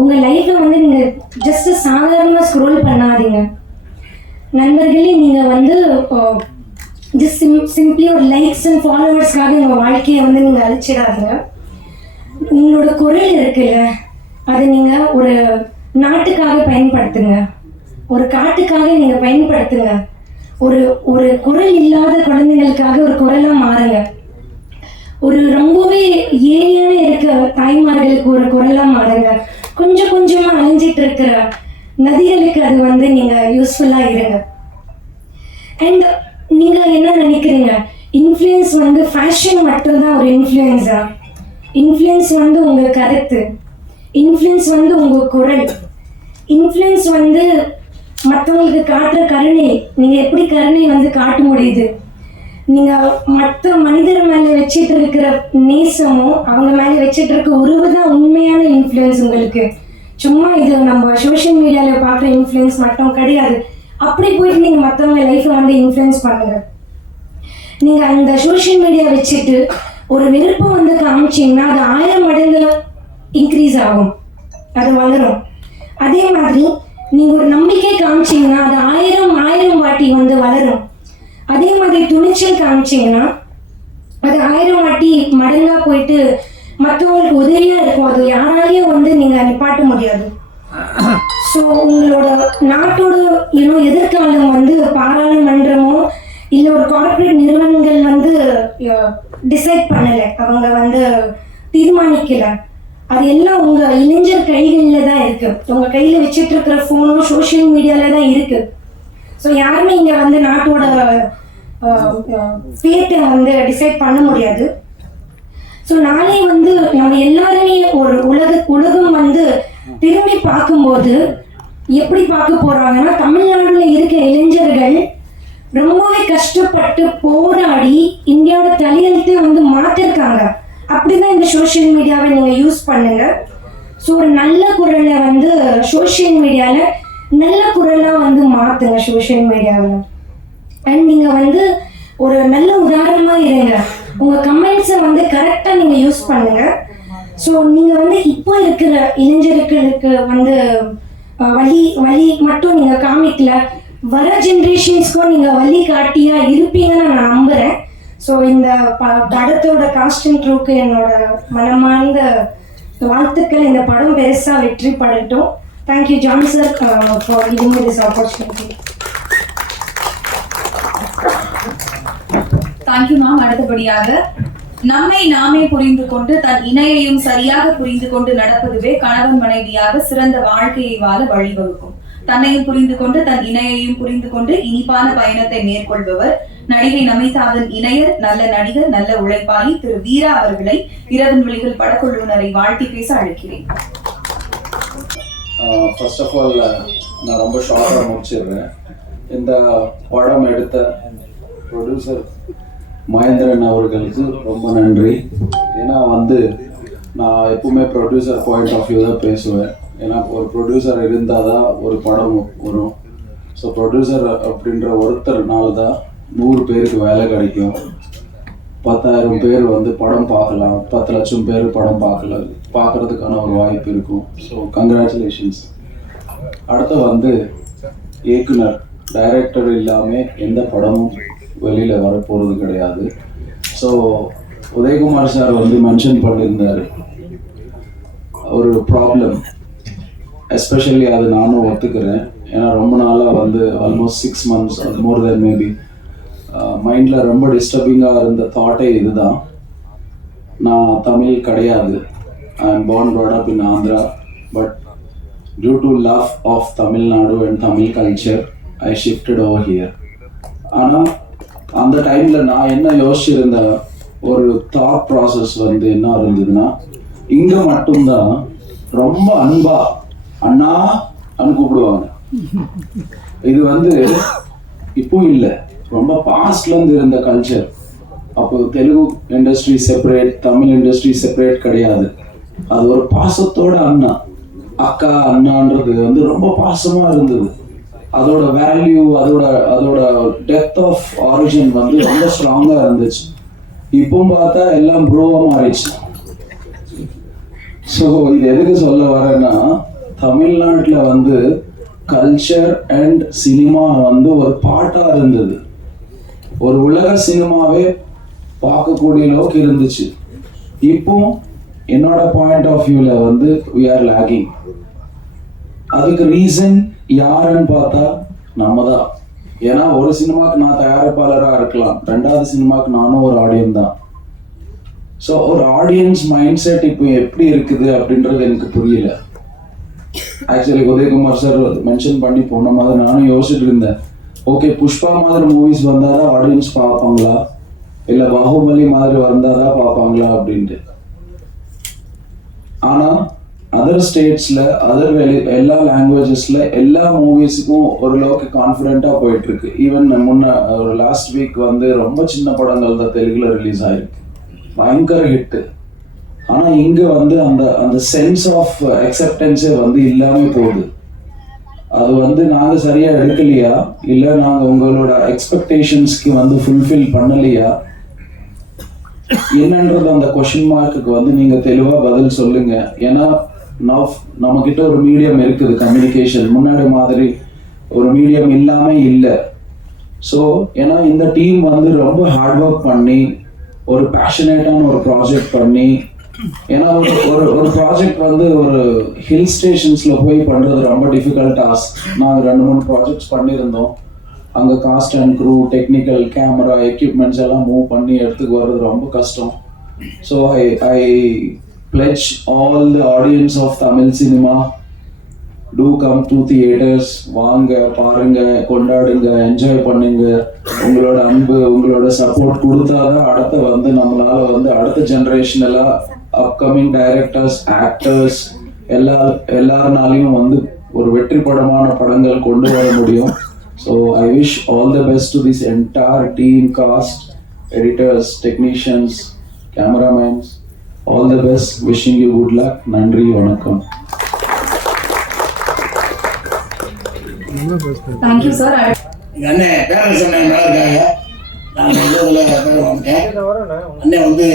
உங்கள் லைஃப்பில் வந்து நீங்கள் ஜஸ்ட் சாதாரணமாக ஸ்க்ரோல் பண்ணாதீங்க நண்பர்களே. நீங்கள் வந்து ஜஸ்ட் சிம்பிளி ஒரு லைக்ஸ் அண்ட் ஃபாலோவர்ஸ்க்காக உங்கள் வாழ்க்கையை வந்து நீங்கள் அழிச்சிடாதீங்க. உங்களோட குரல் இருக்குல்ல, அதை நீங்கள் ஒரு நாட்டுக்காக பயன்படுத்துங்க, ஒரு காட்டுக்காக நீங்கள் பயன்படுத்துங்க. ஒரு குரல் இல்லாத குழந்தைங்களுக்காக ஒரு குரலாக மாறுங்க. ஒரு ரொம்பவே ஏரியான இருக்க தாய்மார்களுக்கு ஒரு குரலா மாறுங்க. கொஞ்சம் கொஞ்சமா அழிஞ்சிட்டு இருக்கிற நதிகளுக்கு அது வந்து நீங்க யூஸ்ஃபுல்லா இருங்க. அண்ட் நீங்க என்ன நினைக்கிறீங்க, இன்ஃப்ளூயன்ஸ் வந்து ஃபேஷன் மட்டும்தான் ஒரு இன்ஃப்ளூயன்ஸா? இன்ஃப்ளூயன்ஸ் வந்து உங்க கருத்து, இன்ஃப்ளூயன்ஸ் வந்து உங்க குரல், இன்ஃப்ளூயன்ஸ் வந்து மற்றவங்களுக்கு காட்டுற கருணை. நீங்க எப்படி கருணை வந்து காட்ட முடியுது? நீங்க மற்ற மனிதர் மேல வச்சிட்டு இருக்கிற நேசமும் அவங்க மேல வச்சிட்டு இருக்க உறவு தான் உண்மையான இன்ஃப்ளூயன்ஸ் உங்களுக்கு. சும்மா இது நம்ம சோஷியல் மீடியால பார்க்குற இன்ஃப்ளூயன்ஸ் மட்டும் கிடையாது. அப்படி போயிட்டு நீங்க மற்றவங்க லைஃப்பை வந்து இன்ஃப்ளூயன்ஸ் பண்ணுங்க. நீங்க அந்த சோஷியல் மீடியா வச்சுட்டு ஒரு விருப்பம் வந்து காமிச்சிங்கன்னா அது 1000 மடங்கு இன்க்ரீஸ் ஆகும், அது வளரும். அதே மாதிரி நீங்க ஒரு நம்பிக்கை காமிச்சிங்கன்னா அது 1000 வாட்டி வந்து வளரும். அதே மாதிரி துணிச்சல் காமிச்சிங்கன்னா அது 1000 வாட்டி மடங்கா போயிட்டு மற்றவங்களுக்கு உதவியா இருக்கும். அது யாராலையும் வந்து நீங்க நிப்பாட்ட முடியாது. ஸோ உங்களோட நாட்டோட எதிர்காலம் வந்து பாராளுமன்றமோ இல்லை ஒரு கார்ப்பரேட் நிறுவனங்கள் வந்து டிசைட் பண்ணலை, அவங்க வந்து தீர்மானிக்கல. அது எல்லாம் உங்க இளைஞர் கைகளில் தான் இருக்கு. உங்க கையில் வச்சுட்டு இருக்கிற ஃபோனும் சோஷியல் மீடியால தான் இருக்கு. ஸோ யாருமே இங்கே வந்து நாட்டோட ஃபேட்டை வந்து டிசைட் பண்ண முடியாது. ஸோ நாளை வந்து நம்ம எல்லாருமே ஒரு உலகம் வந்து திரும்பி பார்க்கும்போது எப்படி பார்க்க போறாங்கன்னா, தமிழ்நாடுல இருக்க இளைஞர்கள் ரொம்பவே கஷ்டப்பட்டு போராடி இந்தியாவோட தலையெழுத்தே வந்து மாத்திருக்காங்க. அப்படிதான் இந்த சோஷியல் மீடியாவை நீங்க யூஸ் பண்ணுங்க. ஸோ ஒரு நல்ல குரலை வந்து சோஷியல் மீடியால நல்ல குரலா வந்து மாத்துங்க சோஷியல் மீடியாவில். அண்ட் நீங்க வந்து ஒரு நல்ல உதாரணமா இருங்க. உங்க கமெண்ட்ஸை வந்து கரெக்டா நீங்க யூஸ் பண்ணுங்க. ஸோ நீங்க வந்து இப்போ இருக்கிற இளைஞர்களுக்கு வந்து வழி மட்டும் நீங்க காமிக்கல, வர ஜென்ரேஷன்ஸ்க்கும் நீங்க வழி காட்டியா இருப்பீங்கன்னு நான் நம்புறேன். ஸோ இந்த படத்தோட காஸ்ட் அண்ட் க்ரூக்கு என்னோட மனமார்ந்த வாழ்த்துக்கள். இந்த படம் பெருசா வெற்றி படட்டும். Thank you John sir for giving me this opportunity. Thank you ma'am. அடுத்தபடியாக, நம்மை நாமே புரிந்து கொண்டு தன் இணையையும் சரியாக புரிந்து கொண்டு நடப்பதுவே கணவன் மனைவியாக சிறந்த வாழ்க்கையை வாழ வழிவகுக்கும். தன்னையும் புரிந்து கொண்டு தன் இணையையும் புரிந்து கொண்டு இனிப்பான பயணத்தை மேற்கொள்பவர் நடிகை நமிதாவின் இணையர், நல்ல நடிகர், நல்ல உழைப்பாளி திரு வீரா அவர்களை இரவின் விழிகள் படக்குழுவினரை வாழ்த்தி பேச அழைக்கிறேன். ஃபர்ஸ்ட் ஆஃப் ஆல் நான் ரொம்ப ஷார்ட்டாக முடிச்சிடுறேன். இந்த படம் எடுத்த ப்ரொடியூசர் மகேந்திரன் அவர்களுக்கு ரொம்ப நன்றி. ஏன்னா வந்து நான் எப்பவுமே ப்ரொடியூசர் பாயிண்ட் ஆஃப் வியூ தான் பேசுவேன். ஏன்னா ஒரு ப்ரொடியூசர் இருந்தால் தான் ஒரு படம் வரும். ஸோ ப்ரொடியூசர் அப்படின்ற ஒருத்தர்னால தான் 100 பேருக்கு வேலை கிடைக்கும், 10,000 பேர் வந்து படம் பார்க்கலாம், 10 லட்சம் பேர் படம் பார்க்கறதுக்கான ஒரு வாய்ப்பு இருக்கும். So congratulations. அடுத்து வந்து இயக்குனர், டைரக்டர் இல்லாமல் எந்த படமும் வெளியில் வரப்போகிறது கிடையாது. ஸோ உதயகுமார் சார் வந்து மென்ஷன் பண்ணியிருந்தார் ஒரு ப்ராப்ளம், எஸ்பெஷலி அது நானும் ஒத்துக்கிறேன். ஏன்னா ரொம்ப நாளாக வந்து ஆல்மோஸ்ட் 6 months மோர் தென் மேபி மைண்டில் ரொம்ப டிஸ்டர்பிங்காக இருந்த தாட்டே இதுதான். நான் தமிழ் கிடையாது, I am born brought up in Andhra, but due to love of Tamil Nadu and Tamil culture, I shifted over here. ஆனால் அந்த டைமில் நான் என்ன யோசிச்சிருந்த ஒரு தாட் ப்ராசஸ் வந்து என்ன இருந்ததுன்னா, இங்கே மட்டும்தான் ரொம்ப அன்பா அண்ணா அனு கூப்பிடுவாங்க. இது வந்து இப்போ இல்லை, ரொம்ப பாஸ்ட்லேருந்து இருந்த கல்ச்சர். அப்போ Telugu industry separate, Tamil industry separate கிடையாது. அது ஒரு பாசத்தோட அண்ணா அக்கா அண்ணான்றது வந்து ரொம்ப பாசமாக இருந்தது. அதோட வேல்யூ, அதோட டெப்த் ஆஃப் ஆரிஜின் வந்து ரொம்ப ஸ்ட்ராங்காக இருந்துச்சு. இப்போ பார்த்தா எல்லாம் ப்ரோவாக மாறிடுச்சு. ஸோ இது எதுக்கு சொல்ல வரேன்னா, தமிழ்நாட்டில் வந்து கல்ச்சர் அண்ட் சினிமா வந்து ஒரு பாட்டாக இருந்தது. ஒரு உலக சினிமாவே பார்க்கக்கூடிய அளவுக்கு இருந்துச்சு. இப்போ என்னோட பாயிண்ட் ஆஃப் வியூவில் வந்து we are lagging. அதுக்கு ரீசன் யாருன்னு பார்த்தா நம்ம தான். ஏன்னா ஒரு சினிமாவுக்கு நான் தயாரிப்பாளராக இருக்கலாம், 2வது சினிமாவுக்கு நானும் ஒரு ஆடியன்ஸ் தான். ஸோ ஒரு ஆடியன்ஸ் மைண்ட் செட் இப்போ எப்படி இருக்குது அப்படின்றது எனக்கு புரியல. ஆக்சுவலி உதயகுமார் சார் மென்ஷன் பண்ணி போன மாதிரி நானும் யோசிச்சுட்டு இருந்தேன். ஓகே, புஷ்பா மாதிரி மூவிஸ் வந்தால் தான் ஆடியன்ஸ் பார்ப்பாங்களா, இல்லை பாகுபலி மாதிரி வந்தால் தான் பார்ப்பாங்களா அப்படின்ட்டு. ஆனால் அதர் ஸ்டேட்ஸில் எல்லா லாங்குவேஜஸில் எல்லா மூவிஸுக்கும் ஓரளவுக்கு கான்ஃபிடென்ட்டாக போயிட்டுருக்கு. ஈவன் ஒரு லாஸ்ட் வீக் வந்து ரொம்ப சின்ன படங்கள் தான் தெலுங்குல ரிலீஸ் ஆகிருக்கு, பயங்கர ஹிட்டு. ஆனால் இங்கே வந்து அந்த சென்ஸ் ஆஃப் அக்செப்டன்ஸே வந்து இல்லாமல் போகுது. அது வந்து நாங்கள் சரியாக எடுக்கலையா, இல்லை நாங்கள் உங்களோட எக்ஸ்பெக்டேஷன்ஸ்க்கு வந்து ஃபுல்ஃபில் பண்ணலையா என்னன்றது அந்த கொஷின் மார்க்குக்கு வந்து நீங்கள் தெளிவாக பதில் சொல்லுங்க. ஏன்னா நம்மக்கிட்ட ஒரு மீடியம் இருக்குது, கம்யூனிகேஷன் முன்னாடி மாதிரி ஒரு மீடியம் இல்லாமல் இல்லை. ஸோ ஏன்னா இந்த டீம் வந்து ரொம்ப ஹார்ட் ஒர்க் பண்ணி ஒரு பேஷனேட்டான ஒரு ப்ராஜெக்ட் பண்ணி, ஏன்னா ஒரு ப்ராஜெக்ட் வந்து ஒரு ஹில் ஸ்டேஷன்ஸில் போய் பண்ணுறது ரொம்ப டிஃபிகல்ட் டாஸ்க். நாங்கள் 2-3 ப்ராஜெக்ட்ஸ் பண்ணியிருந்தோம். அங்கே cast and crew, technical, camera, equipments எல்லாம் மூவ் பண்ணி எடுத்துக்கு வர்றது ரொம்ப கஷ்டம். So I pledge all the audience of Tamil cinema, do come to theaters, வாங்க, பாருங்க, கொண்டாடுங்க, என்ஜாய் பண்ணுங்க. உங்களோட அன்பு, உங்களோட சப்போர்ட் கொடுத்தாதான் அடுத்த வந்து நம்மளால வந்து அடுத்த ஜெனரேஷன் எல்லாம் அப்கமிங் டைரக்டர்ஸ், ஆக்டர்ஸ் எல்லாருனாலையும் வந்து ஒரு வெற்றி படமான படங்கள் கொண்டு வர முடியும். So I wish all the best to this entire team, cost, editors, technicians, cameramen. All the best, wishing you good luck. நன்றி, வணக்கம். Thank you sir. எங்கள் அண்ணன் பேரரசு அண்ணன் நல்லா இருக்காங்க. நான் இதில் பேர் வந்துட்டேன். அண்ணன் வந்து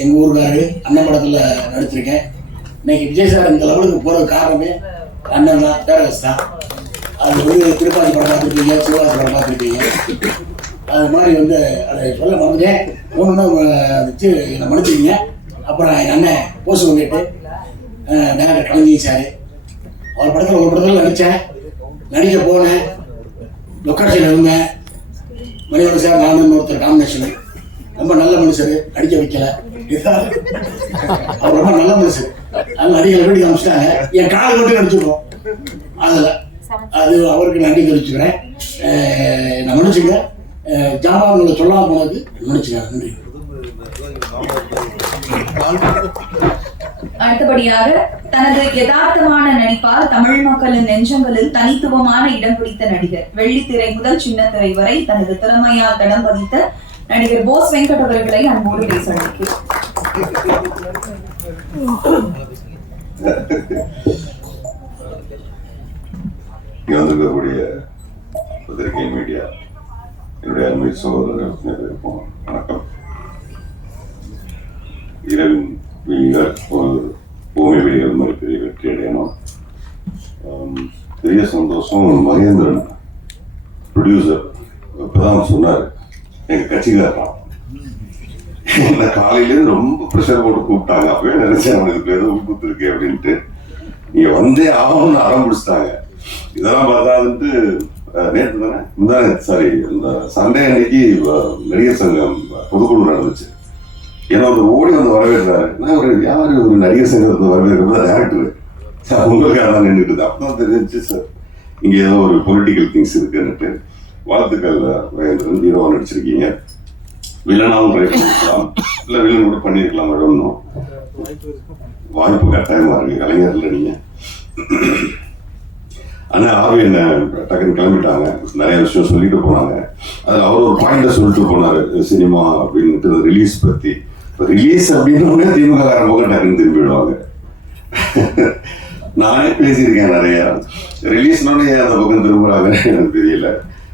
எங்கள் ஊருக்காரு, அண்ணன் படத்தில் நடிச்சிருக்கேன். இன்னைக்கு விஜய் சார் இந்த லெவலுக்கு போகிறது காரணமே அண்ணன் தான், பேரரசு தான். அது வந்து திருப்பாதி படம் பார்த்துருப்பீங்க, சிவகாசி படம் பார்த்துருப்பீங்க. அது மாதிரி வந்து அதை சொல்ல மறந்துட்டேன். ஒன்று வச்சு என்னை மன்னிச்சிக்கிங்க. அப்புறம் எங்கள் அண்ணன் போஸ் வந்துட்டு டேரக்டர் கலைஞர் சார், ஒரு படத்தில் நடித்தேன், நடிக்க போனேன், லொக்கேஷன் இருந்தேன். மணிவன் சார், நானும் ஒருத்தர் காம்பினேஷனு. ரொம்ப நல்ல மனுஷர், நடிக்க வைக்கல. அவர் ரொம்ப நல்ல மனுஷர், அது நடிகை வீடு காமிச்சிட்டாங்க. என் காலை மட்டும் நடிச்சிருக்கோம் அதில். அது அவருக்கு நன்றி தெரிவிச்சுக்கிறேன். நான் மன்னிச்சுங்க, ஜாமான்களை சொல்லாமல் போனது மன்னிச்சுக்கிறேன். நன்றி. அடுத்தபடியாக தனது யதார்த்தமான நடிப்பால் தமிழ் மக்களின் நெஞ்சங்களில் தனித்துவமான இடம் பிடித்த நடிகர், வெள்ளித்திரை முதல் சின்னத்திரை வரை தனது திறமையால் தடம் பதித்த நடிகர் போஸ் வெங்கட் அவர்களை அன்போடு பேச அழைக்கிறேன். வந்திருக்கக்கூடிய பத்திரிகை மீடியா, என்னுடைய அன்பை சகோதரர்கள் வணக்கம். இரவின் விழிகள் ஒரு பூமி விழிகள் மாதிரி பெரிய வெற்றி அடையணும். பெரிய சந்தோஷம். மகேந்திரன் ப்ரொடியூசர் இப்போதான் சொன்னார், எங்கள் கட்சிக்காரன் என்ன காலையிலேருந்து ரொம்ப ப்ரெஷர் போட்டு கூப்பிட்டாங்க. அப்பவே நினைச்சேன் அவனுக்கு ஏதோ கொடுத்துருக்கு அப்படின்ட்டு. நீங்க வந்தே ஆகணும்னு ஆரம்பிச்சிட்டாங்க. இதெல்லாம் பார்த்தாதுன்ட்டு நேற்று தானே முந்தானே சாரி இந்த சண்டே அன்னைக்கு நடிகர் சங்கம் பொதுக்குழு நடந்துச்சு. ஏன்னா அவர் ஓடி வந்து வரவேற்றாரு. நான் ஒரு யார் ஒரு நடிகர் சங்கத்தை வரவேற்கிறது டேரக்டர் உங்களுக்காக தான் நின்றுட்டு. அப்பதான் தெரிஞ்சிச்சு சார் இங்கே ஏதோ ஒரு பொலிட்டிக்கல் திங்ஸ் இருக்குன்னுட்டு. வாழ்த்துக்கள் மகேந்திரன், ஹீரோவாக நடிச்சிருக்கீங்க. வில்லனாவும் ட்ரை பண்ணிருக்கலாம், இல்லை வில்லன் கூட பண்ணியிருக்கலாம். ஒன்றும் வாய்ப்பு கட்டாயமாக இருக்கு. கலைஞர்ல நீங்க. ஆனால் ஆர்வி என்ன டக்குன்னு கிளம்பிட்டாங்க. நிறைய விஷயம் சொல்லிட்டு போனாங்க. அதில் அவர் ஒரு பாயிண்ட சொல்லிட்டு போனார் சினிமா அப்படின்ட்டு, ரிலீஸ் பற்றி. இப்போ ரிலீஸ் அப்படின்னு திமுக காரங்க டக்குன்னு திரும்பிடுவாங்க. நானே பேசியிருக்கேன் நிறையா. ரிலீஸ்னோடனே ஏன் அந்த பக்கம் திரும்புறாங்கன்னு எனக்கு தெரியல.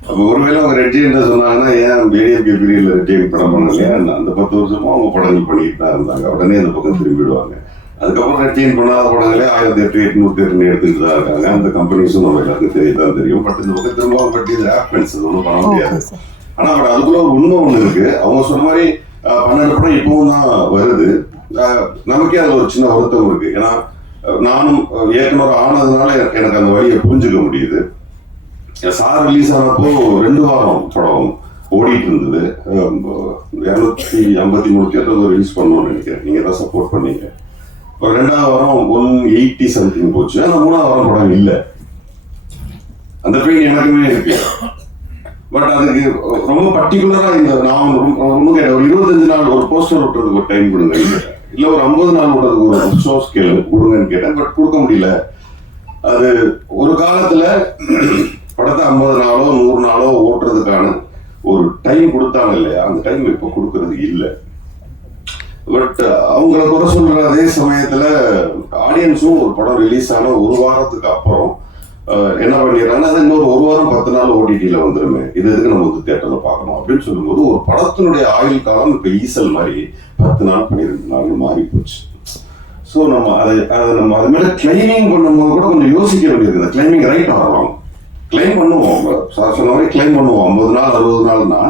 அப்போ ஒருவேளை அவங்க ரெட்டி என்ன சொன்னாங்கன்னா, ஏன் ஏடிஎம்கே பீரியட்ல ரெட்டி படம் பண்ணலையா, அந்த 10 வருஷமா அவங்க படங்கள் பண்ணிட்டு தான் இருந்தாங்க. உடனே அந்த பக்கம் திரும்பிடுவாங்க. அதுக்கப்புறம் ரெட்டின் பண்ணாத படங்களே 1800-800 எடுத்துக்கிட்டு தான் இருக்காங்க. அந்த கம்பெனிஸும் நம்ம எல்லாருக்கும் தெரியதான் தெரியும். பட் இந்த பக்கம் திரும்ப பட் இது ஹேப்பன்ஸ், அது ஒன்றும் பண்ண முடியாது. ஆனால் பட் அதுக்குள்ள ஒரு உண்மை ஒன்று இருக்கு. அவங்க சொன்ன மாதிரி 12 படம் இப்பவும் தான் வருது. நமக்கே அதில் ஒரு சின்ன வருத்தம் இருக்கு. ஏன்னா நானும் இயக்குனர் ஆனதுனால எனக்கு அந்த வழியை புரிஞ்சுக்க முடியுது. சார் ரிலீஸ் ஆனப்போ 2 வாரம் படம் ஓடிட்டு இருந்தது. 253 தியேட்டர் ரிலீஸ் பண்ணணும்னு நினைக்கிறேன். நீங்கள் தான் சப்போர்ட் பண்ணீங்க. ஒரு 2வது வாரம் 180 சம்திங் போச்சு. ஆனால் 3வது வாரம் படம் இல்லை. அந்த பெயின் எனக்குமே இருக்கு. பட் அதுக்கு ரொம்ப பர்டிகுலராக இந்த நான் ஒன்றும் கேட்டேன், ஒரு 25 நாள் ஒரு போஸ்டர் விட்டுறதுக்கு ஒரு டைம் கொடுங்க, இல்லை ஒரு 50 நாள் விடுறதுக்கு ஒரு ஷோ ஸ்கேல் கொடுங்கன்னு கேட்டேன். பட் கொடுக்க முடியல. அது ஒரு காலத்தில் படத்தை 50 நாளோ 100 நாளோ ஓட்டுறதுக்கான ஒரு டைம் கொடுத்தாங்க இல்லையா, அந்த டைம் இப்போ கொடுக்கறது இல்லை. பட் அவங்கள குறை சொல்ற அதே சமயத்துல ஆடியன்ஸும் ஒரு படம் ரிலீஸ் ஆன ஒரு வாரத்துக்கு அப்புறம் என்ன பண்ணிடுறாங்கன்னா, அது இன்னொரு 1 வாரம் 10 நாள் ஓடிடியில வந்துருமே, இது எதுக்கு நம்ம வந்து தியேட்டர்ல பார்க்கணும் அப்படின்னு சொல்லும்போது ஒரு படத்தினுடைய ஆயுள் காலம் இப்ப ஈசல் மாதிரி 10 நாள் 12 நாள் மாறி போச்சு. ஸோ நம்ம அதை நம்ம அது மேலே கிளைமிங் பண்ணும்போது கூட கொஞ்சம் யோசிக்க வேண்டியது. கிளைமிங் ரைட் ஆகலாம், கிளைம் பண்ணுவோம். சார் சொன்ன மாதிரி கிளைம் பண்ணுவோம். 50 நாள் 60 நாள்னா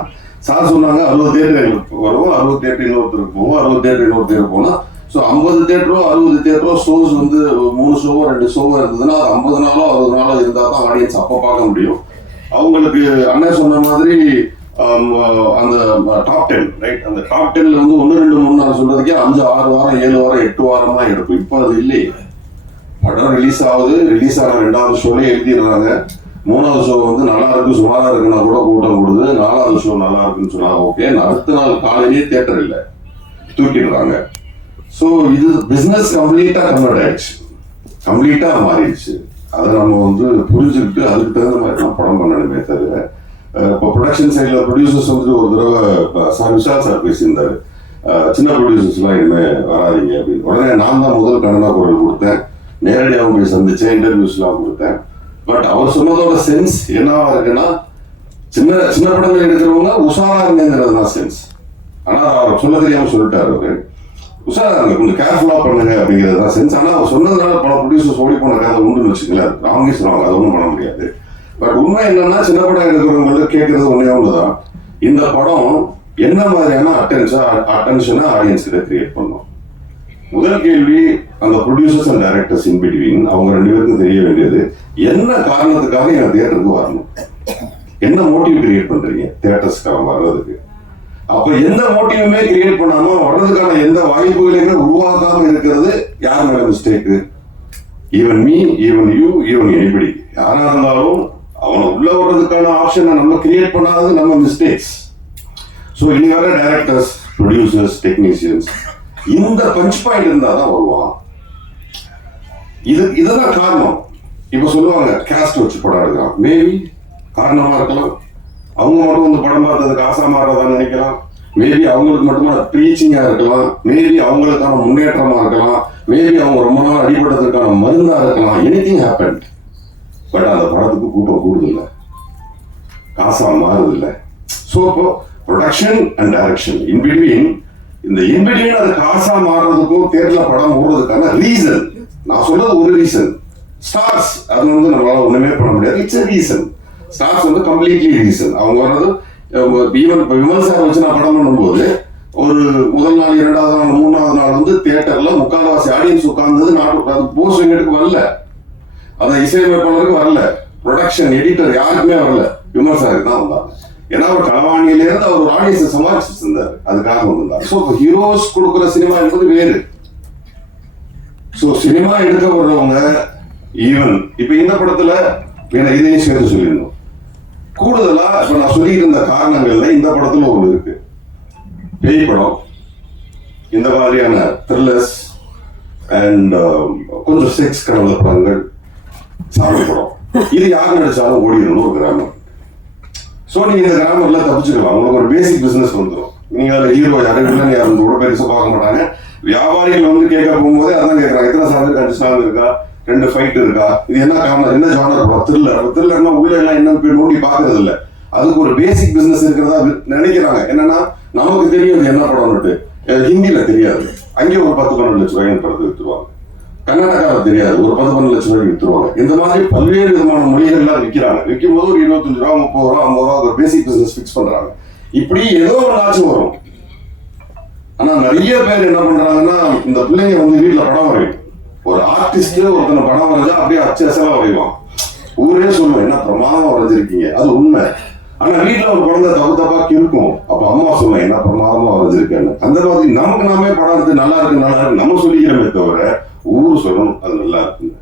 சார் சொன்னாங்க 60 தேட்டர் எங்களுக்கு வரும், 60 தேட்டர் இன்னொருத்தருக்கு போவோம், 60 தேட்டர் இன்னொருத்தருக்கு போனால். ஸோ 50 தேட்டரோ 60 தேட்டரோ ஷோஸ் வந்து 3 ஷோவோ 2 ஷோவோ இருந்ததுன்னா 50 நாளோ 60 நாளோ இருந்தால் தான் ஆடியன்ஸ் அப்போ பார்க்க முடியும். அவங்களுக்கு அண்ணன் சொன்ன மாதிரி அந்த டாப் 10 ரைட், அந்த டாப் 10ல வந்து 1 2 3 4 சொல்றதுக்கே 5 6 வாரம் 7 வாரம் 8 வாரம் தான் எடுக்கும். இப்போ அது இல்லையே. படம் ரிலீஸ் ஆகுது, ரிலீஸ் ஆன 2வது ஷோலே எழுதிடுறாங்க. 3வது ஷோ வந்து நல்லா இருக்கு சுமாரா இருக்குன்னா கூட கூட்டம் கொடுது. 4வது ஷோ நல்லா இருக்குன்னு சொன்னா ஓகே, அடுத்த நாள் காலையிலேயே தியேட்டர் இல்லை, தூக்கிடுறாங்க. ஸோ இது பிஸ்னஸ் கம்ப்ளீட்டா கன்வெர்ட் ஆயிடுச்சு, கம்ப்ளீட்டா மாறிடுச்சு. அதை நம்ம வந்து புரிஞ்சுக்கிட்டு அதுக்கு தகுந்த மாதிரி நான் படம் பண்ணணுமே தவிர, இப்போ ப்ரொடக்ஷன் சைடில் ப்ரொடியூசர்ஸ் வந்து ஒரு தடவை சார் விஷால் சார் பேசியிருந்தாரு, சின்ன ப்ரொடியூசர்ஸ்லாம் இனிமேல் வராதிங்க அப்படின்னு. உடனே நான் தான் முதல் கண்டனா குரல் கொடுத்தேன், நேரடியாகவும் போய் சந்திச்சேன், இன்டர்வியூஸ்லாம் கொடுத்தேன். பட் அவர் சொன்னதோட சென்ஸ் என்னவா இருக்குன்னா, சின்ன சின்ன படங்கள் எடுக்கிறவங்க உஷாரா இருங்கிறது தான் சென்ஸ். ஆனால் அவர் சொல்ல தெரியாமல் சொல்லிட்டாரு, அவரு உஷாரா இருங்க, கொஞ்சம் கேர்ஃபுல்லா பண்ணுங்க அப்படிங்கிறது தான் சென்ஸ். ஆனால் அவர் சொன்னதுனால பல ப்ரொடியூசர்ஸ் ஓடி போன கதை உண்டுன்னு வச்சுக்கலாம், ராங்கே சொல்லுவாங்க, அதை ஒன்றும் பண்ண முடியாது. பட் உண்மை என்னன்னா, சின்ன படம் எடுக்கிறவங்களுக்கு கேட்கறது ஒன்றே ஒன்றுதான், இந்த படம் என்ன மாதிரியான அட்டென்ஷனை ஆடியன்ஸ் கிட்ட கிரியேட் பண்ணும். முதல் கேள்வி, அந்த producers and directors in between அவங்க 2 பேருக்கும் தெரிய வேண்டியது, என்ன காரணத்துக்காக என் தியேட்டருக்கு வரணும், என்ன மோட்டிவ் கிரியேட் பண்றீங்க தியேட்டர்ஸ்க்காக வர்றதுக்கு. அப்ப எந்த மோட்டிவுமே கிரியேட் பண்ணாம வர்றதுக்கான எந்த வாய்ப்புகளையுமே உருவாக்காம இருக்கிறது யார் மேல mistake? Even me, even you, even anybody, யாரா இருந்தாலும் அவனை உள்ள வர்றதுக்கான ஆப்ஷனை நம்ம கிரியேட் பண்ணாதது நம்ம மிஸ்டேக்ஸ். ஸோ இனி வர டைரக்டர்ஸ், ப்ரொடியூசர்ஸ், டெக்னீஷியன்ஸ் இந்த பஞ்ச் பாயிண்ட் இருந்தா தான் வருவான். இதுதான் காரணம். இப்ப சொல்லுவாங்க கேஸ்ட் வச்சு படம் எடுக்கலாம், மேபி காரணமா இருக்கலாம். அவங்க மட்டும் வந்து படம் பார்த்ததுக்கு ஆசா மாறதான்னு நினைக்கலாம், மேபி அவங்களுக்கு மட்டுமா ப்ரீச்சிங்கா இருக்கலாம், மேபி அவங்களுக்கான முன்னேற்றமா இருக்கலாம், மேபி அவங்க ரொம்ப நாள் அடிபடுறதுக்கான மருந்தா இருக்கலாம். Anything happen. பட் அந்த படத்துக்கு கூட்டம் கூடுதில்லை, காசா மாறுதில்லை. ஸோ இப்போ ப்ரொடக்ஷன் அண்ட் டைரக்ஷன் இன்பிட்வீன், இந்த இன்பிட்வீன் அது காசா மாறுறதுக்கும் தேர்தல படம் ஓடுறதுக்கான ரீசன், நான் சொல்றது ஒரு ரீசன். ஸ்டார்ஸ் அது வந்து நம்மளால ஒண்ணுமே பண்ண முடியாது, இட்ஸ் எ ரீசன். ஸ்டார்ஸ் வந்து கம்ப்ளீட்லி ரீசன். அவங்க வர்றது ஈவன் இப்போ விமர்சனம் வச்சு நான் படம் பண்ணும்போது ஒரு முதல் நாள் 2வது நாள் 3வது நாள் வந்து தியேட்டர்ல 3/4 ஆடியன்ஸ் உட்கார்ந்தது நாட்டு போஸ்ட் எங்களுக்கு வரல, அதான் இசையமைப்பாளருக்கு வரல, ப்ரொடக்ஷன் எடிட்டர் யாருக்குமே வரல, விமர்சகருக்கு தான் வந்தாங்க. ஏன்னா அவர் களவாணியில இருந்து அவர் ஒரு ஆடியன்ஸை சமாளிச்சுட்டு இருந்தார், அதுக்காக வந்திருந்தார். ஸோ ஹீரோஸ் கொடுக்குற சினிமா என்பது வேறு. ஸோ சினிமா எடுக்க வர்றவங்க ஈவன் இப்ப இந்த படத்துல இதையும் சேர்த்து சொல்லியிருந்தோம். கூடுதலா இப்ப நான் சொல்லிட்டு இருந்த காரணங்கள்ல இந்த படத்துல ஒண்ணு இருக்கு, பேய் படம், இந்த மாதிரியான த்ரில்லர்ஸ் அண்ட் கொஞ்சம் செக்ஸ் கடவுள படங்கள், சாமி படம், இது யார் நடிச்சாலும் ஓடிடணும் ஒரு கிராமர். ஸோ நீங்க இந்த கிராமர்ல தப்பிச்சுக்கலாம், உங்களுக்கு ஒரு பேசிக் பிசினஸ் வந்துடும். நீங்க அதில் ஹீரோ யாரும் வில்லன் யாரும் கூட பெருசாக பார்க்க மாட்டாங்க. வியாபாரிகள் வந்து கேட்க போகும்போதே அதான் கேட்கறாங்க, எத்தனை சாங் இருக்கா, 5 சாங் இருக்கா, 2 ஃபைட் இருக்கா, இது என்ன காரணம், என்ன ஜானர் படம், த்ரில்லர்னா உள்ள எல்லாம் என்னன்னு போய் நோண்டி பாக்குறது இல்லை. அதுக்கு ஒரு பேசிக் பிசினஸ் இருக்கிறதா நினைக்கிறாங்க. என்னன்னா நமக்கு தெரியும் என்ன படம்னுட்டு, ஹிந்தியில தெரியாது, அங்கே ஒரு 10-12 லட்சம் ரூபாய் படத்தை வித்துருவாங்க, கர்நாடகாவில் தெரியாது, ஒரு 10-12 லட்சம் ரூபாய்க்கு வித்துருவாங்க. இந்த மாதிரி பல்வேறு விதமான மொழிகள்லாம் விற்கிறாங்க. விற்கும் போது ஒரு 25 ரூபா 30 ரூபா 50 ரூபா ஒரு பேசிக் பிசினஸ் ஃபிக்ஸ் பண்றாங்க. இப்படி ஏதோ ஒரு ஆச்சு வரும். ஆனா நிறைய பேர் என்ன பண்றாங்கன்னா, இந்த பிள்ளைங்க வந்து வீட்டுல படம் வரையும், ஒரு ஆர்டிஸ்ட் ஒருத்தனை படம் வரைஞ்சா அப்படியே அச்சசலா வரைவான், ஊரே சொல்லுவோம் என்ன பிரமாதமா வரைஞ்சிருக்கீங்க, அது உண்மை. ஆனா வீட்டுல ஒரு குழந்தை தப்பாக்கி இருக்கும். அப்ப அம்மா சொன்னேன் என்ன பிரமாதமா வரைஞ்சிருக்கேன்னு. அந்த மாதிரி நமக்கு நாமே படம் எடுத்து நல்லா இருக்கு நம்ம சொல்லிக்கிறோமே தவிர ஊரு சொல்லணும் அது நல்லா இருக்குங்க.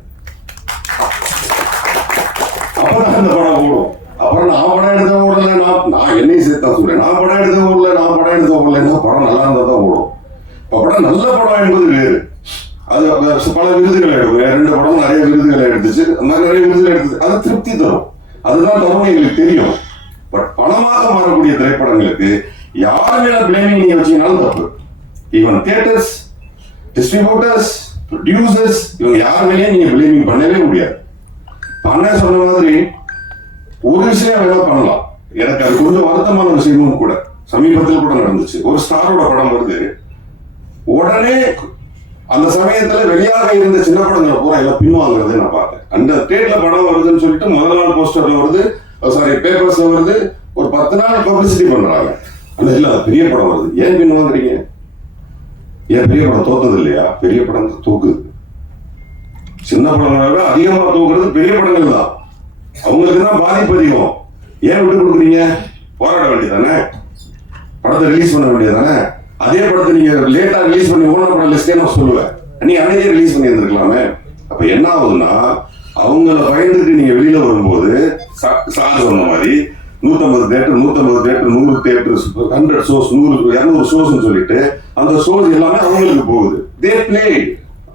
அப்பதான் அந்த படம் ஓடும். அப்புறம் நான் படம் எடுத்த ஓடல, நான் என்னையும் சேர்த்தா சொல்றேன், நான் படம் எடுத்த ஓடலன்னா படம் நல்லா இருந்தா தான் ஓடும். இப்ப படம் நல்ல படம் என்பது வேறு. அது பல விருதுகளை எடுக்கும். 2 படமும் நிறைய விருதுகளை எடுத்துச்சு. அந்த மாதிரி நிறைய விருதுகளை எடுத்துச்சு. அது திருப்தி தரும். அதுதான் தரும் எங்களுக்கு தெரியும். பட் பணமாக மாறக்கூடிய திரைப்படங்களுக்கு யாரு மேல பிளேமிங் நீங்க வச்சீங்கன்னாலும் தப்பு. ஈவன் தியேட்டர்ஸ், டிஸ்ட்ரிபியூட்டர்ஸ், ப்ரொடியூசர்ஸ், இவங்க யார் மேலேயும் நீங்க பிளேமிங் பண்ணவே முடியாது. அண்ணன் சொன்ன மாதிரி ஒரு விஷயம் வேணா பண்ணலாம். எனக்கு அது கொஞ்சம் வருத்தமான விஷயமும் கூட சமீபத்தில் கூட நடந்துச்சு. ஒரு ஸ்டாரோட படம் வருது, உடனே அந்த சமயத்துல வெளியாக இருந்த சின்ன படங்களை பூரா எல்லாம் பின்வாங்கிறத நான் பார்த்தேன். அந்த தேட்டர்ல படம் வருதுன்னு சொல்லிட்டு முதல் நாள் போஸ்டர்ல வருது, பேப்பர்ஸ்ல வருது, ஒரு 10 நாள் பப்ளிசிட்டி பண்றாங்க. அந்த இல்ல பெரிய படம் வருது, ஏன் பின்வாங்குறீங்க? ஏன் பெரிய படம் தோத்தது இல்லையா? பெரிய படம் தூக்குது. சின்ன படங்களை அதிகமா தூக்குறது பெரிய படங்கள் தான். அவங்களுக்கு தான் பாதிப்பு அதிகம். ஏன் விட்டு கொடுக்குறீங்க? போராட வேண்டியதானே, படத்தை ரிலீஸ் பண்ண வேண்டியதானே. அதே படத்தை நீங்க லேட்டா ரிலீஸ் பண்ணி ஓன படம் லிஸ்டே நான் சொல்லுவேன், நீங்க அன்னைக்கே ரிலீஸ் பண்ணி இருந்திருக்கலாமே. அப்ப என்ன ஆகுதுன்னா அவங்கள பயந்துட்டு நீங்க வெளியில வரும்போது சார் சொன்ன மாதிரி 150 தேட்டர் 100 தேட்டர் 100 ஷோஸ் 200 ஷோஸ் சொல்லிட்டு அந்த ஷோஸ் எல்லாமே அவங்களுக்கு போகுது. தே பிளே,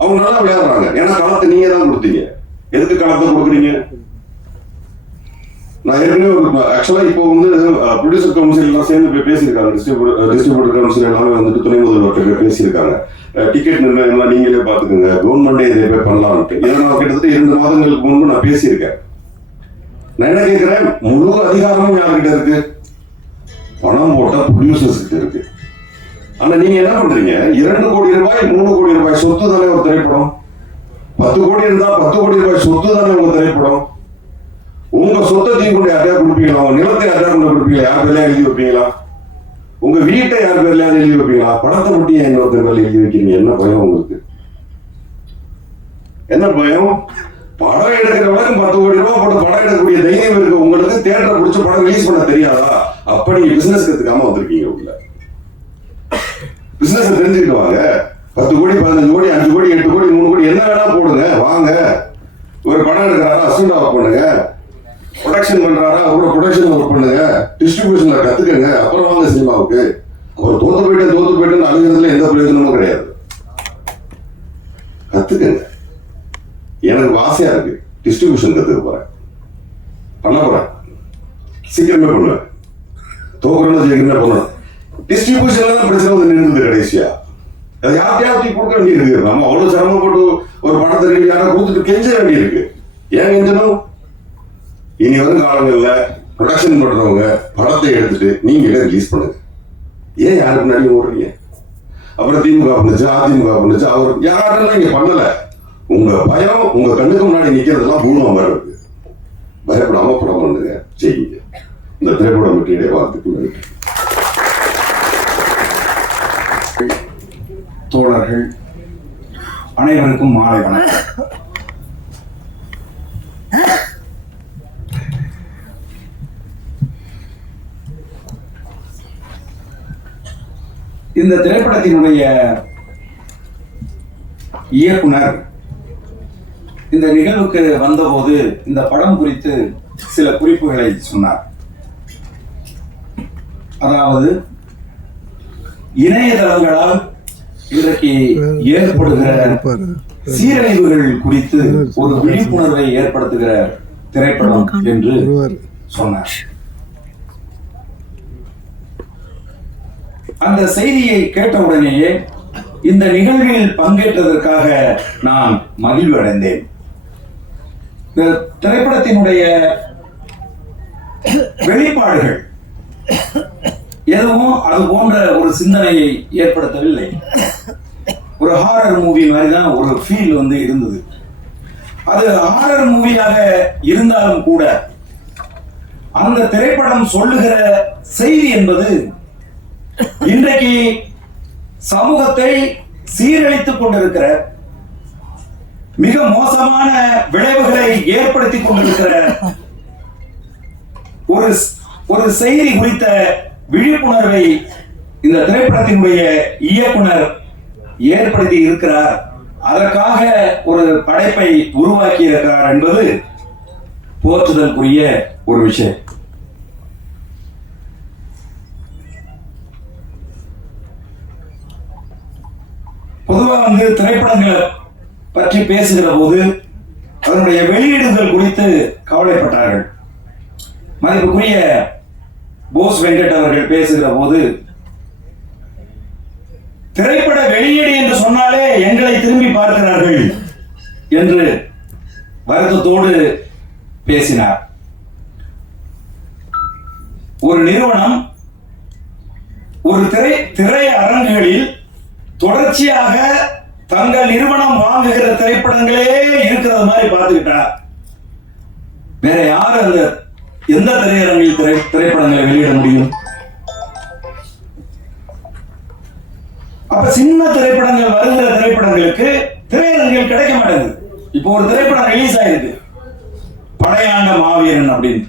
அவங்க நல்லா விளையாடுறாங்க. ஏன்னா களத்தை நீங்க தான் கொடுத்தீங்க. எதுக்கு களத்தை கொடுக்குறீங்க? நான் ஏற்கனவே ஆக்சுவலா இப்போ வந்து ப்ரொடியூசர் கவுன்சில் எல்லாம் சேர்ந்து பேசியிருக்காங்க. டிஸ்ட்ரிபியூட்டர் கவுன்சில் எல்லாமே வந்துட்டு துணை முதல்வர்கிட்ட பேசியிருக்காங்க. டிக்கெட் நிர்ணயம் நீங்களே பாத்துக்கோங்க, கவர்மெண்டே இதை போய் பண்ணலாம்ட்டு. இதை நான் கிட்டத்தட்ட 2 மாதங்களுக்கு முன்பு நான் பேசியிருக்கேன். நான் என்ன கேட்கிறேன், முழு அதிகாரமும் யார்கிட்ட இருக்கு? பணம் போட்ட ப்ரொடியூசர்ஸ் கிட்ட இருக்கு. ஆனா நீங்க என்ன பண்றீங்க? 2 கோடி ரூபாய் 3 கோடி ரூபாய் சொத்து தானே ஒரு திரைப்படம். 10 கோடி இருந்தா 10 கோடி ரூபாய் சொத்து தானே உங்க திரைப்படம். உங்க சொத்தை கொண்டு யாரையா கொடுப்பீங்களா? உங்க நிலத்தை யாரையா கொண்டு கொடுப்பீங்களா? யார் பேர்ல எழுதி வைப்பீங்களா? உங்க வீட்டை யார் பேர்ல எழுதி வைப்பீங்களா? பணத்தை மட்டும் ஏன் இன்னொருத்தர் பேர்ல எழுதி வைக்கிறீங்க? என்ன பயம் உங்களுக்கு? என்ன பயம்? படம் எடுக்கிறவங்க 10 கோடி ரூபாய் போட்டு படம் எடுக்கக்கூடிய தைரியம் இருக்கு உங்களுக்கு. தியேட்டரை பிடிச்ச படம் ரிலீஸ் பண்ண தெரியாதா? அப்ப நீங்க பிசினஸ் கத்துக்காம வந்திருக்கீங்க உள்ள. பிசினஸ் தெரிஞ்சுக்கிடுவாங்க. 10 கோடி 15 கோடி 5 கோடி 8 கோடி 3 கோடி என்ன வேணா போடுங்க, வாங்க. ஒரு படம் எடுக்கிறாரா அசிஸ்டன்ட் ஒர்க் பண்ணுங்க, ப்ரொடக்ஷன் பண்றாரா அவரோட ப்ரொடக்ஷன் ஒர்க் பண்ணுங்க, டிஸ்ட்ரிபியூஷன்ல கத்துக்கங்க, அப்புறம் வாங்க சினிமாவுக்கு. அவர் தோத்து போயிட்டு அழுகிறதுல எந்த பிரயோஜனமும் கிடையாது. கத்துக்கங்க. எனக்கு ஆசையா இருக்கு, டிஸ்ட்ரிபியூஷன் கத்துக்க போறேன், பண்ண போறேன், சீக்கிரமே பண்ணுவேன். தோக்குறோம்னு சீக்கிரமே பண்ணணும். டிஸ்ட்ரிபியூஷன்ல தான் பிரச்சனை வந்து நின்றுது கடைசியா. அதை யார்கிட்டயாவது கொடுக்க வேண்டியிருக்கு. நம்ம அவ்வளவு சிரமப்பட்டு ஒரு படத்தை யாரும் கொடுத்துட்டு கெஞ்ச வேண்டியிருக்கு. ஏன் கெஞ்சணும்? இனி வரும் காலங்கள்ல ப்ரொடக்ஷன் பண்றவங்க படத்தை எடுத்துட்டு நீங்களே ரிலீஸ் பண்ணுங்க. ஏன் யாருக்கு முன்னாடி ஓடுறீங்க? அப்புறம் திமுக பண்ணுச்சு, அதிமுக பண்ணுச்சு, அவர் யாரெல்லாம் இங்க பண்ணல. உங்க பயம் உங்க கண்ணுக்கு முன்னாடி நிக்கிறதெல்லாம் பூர்வமா மாதிரி இருக்கு. பயப்படாம படம் பண்ணுங்க, செய்யுங்க. இந்த திரைப்பட வெற்றியிலே வாழ்த்துக்கள். தோழர்கள் அனைவருக்கும் மாலை வணக்கம். இந்த திரைப்படத்தினுடைய இயக்குனர் இந்த நிகழ்வுக்கு வந்தபோது இந்த படம் குறித்து சில குறிப்புகளை சொன்னார். அதாவது இணையதளங்களால் இன்றைக்கு ஏற்படுகிற சீரழிவுகள் குறித்து ஒரு விழிப்புணர்வை ஏற்படுத்துகிற திரைப்படம் என்று சொன்னார். அந்த செய்தியை கேட்டவுடனேயே இந்த நிகழ்வில் பங்கேற்றதற்காக நான் மகிழ்வு அடைந்தேன். இந்த திரைப்படத்தினுடைய வெளிப்பாடுகள் எதுவும் அது போன்ற ஒரு சிந்தனையை ஏற்படுத்தவில்லை. ஒரு ஹாரர் மூவி மாதிரி தான் ஒரு ஃபீல் வந்து இருந்தது. அது ஹாரர் மூவியாக இருந்தாலும் கூட அந்த திரைப்படம் சொல்லுகிற செய்தி என்பது இன்றைக்கு சமூகத்தை சீரழித்துக் கொண்டிருக்கிற, மிக மோசமான விளைவுகளை ஏற்படுத்திக் கொண்டிருக்கிற ஒரு ஒரு செய்தி குறித்த விழிப்புணர்வை இந்த திரைப்படத்தினுடைய இயக்குனர் ஏற்படுத்தி இருக்கிறார், அதற்காக ஒரு படைப்பை உருவாக்கி இருக்கிறார் என்பது போற்றுதலுக்குரிய ஒரு விஷயம். பொதுவா திரைப்படங்களை பற்றி பேசுகிற போது அதனுடைய வெளியீடுகள் குறித்து கவலைப்பட்டார்கள். மதிப்புக்குரிய போஸ் வெங்கட் அவர்கள் பேசுகிற போது, திரைப்பட வெளியீடு என்று சொன்னாலே எங்களை திரும்பி பார்க்கிறார்கள் என்று வருத்தத்தோடு பேசினார். ஒரு நிறுவனம் ஒரு திரை அரங்குகளில் தொடர்ச்சியாக தங்கள் நிறுவனம் வாங்குகிற திரைப்படங்களே இருக்கிறது மாதிரி பார்த்துக்கிட்டா வேற யார் அந்த எந்த திரையரங்கில் திரைப்படங்களை வெளியிட முடியும்? அப்ப சின்ன திரைப்படங்கள் வருகிற திரைப்படங்களுக்கு திரையரங்கில் கிடைக்க மாட்டேங்குது. இப்போ ஒரு திரைப்படம் ரிலீஸ் ஆயிருக்கு, படையாண்ட மாவீரன் அப்படின்னு.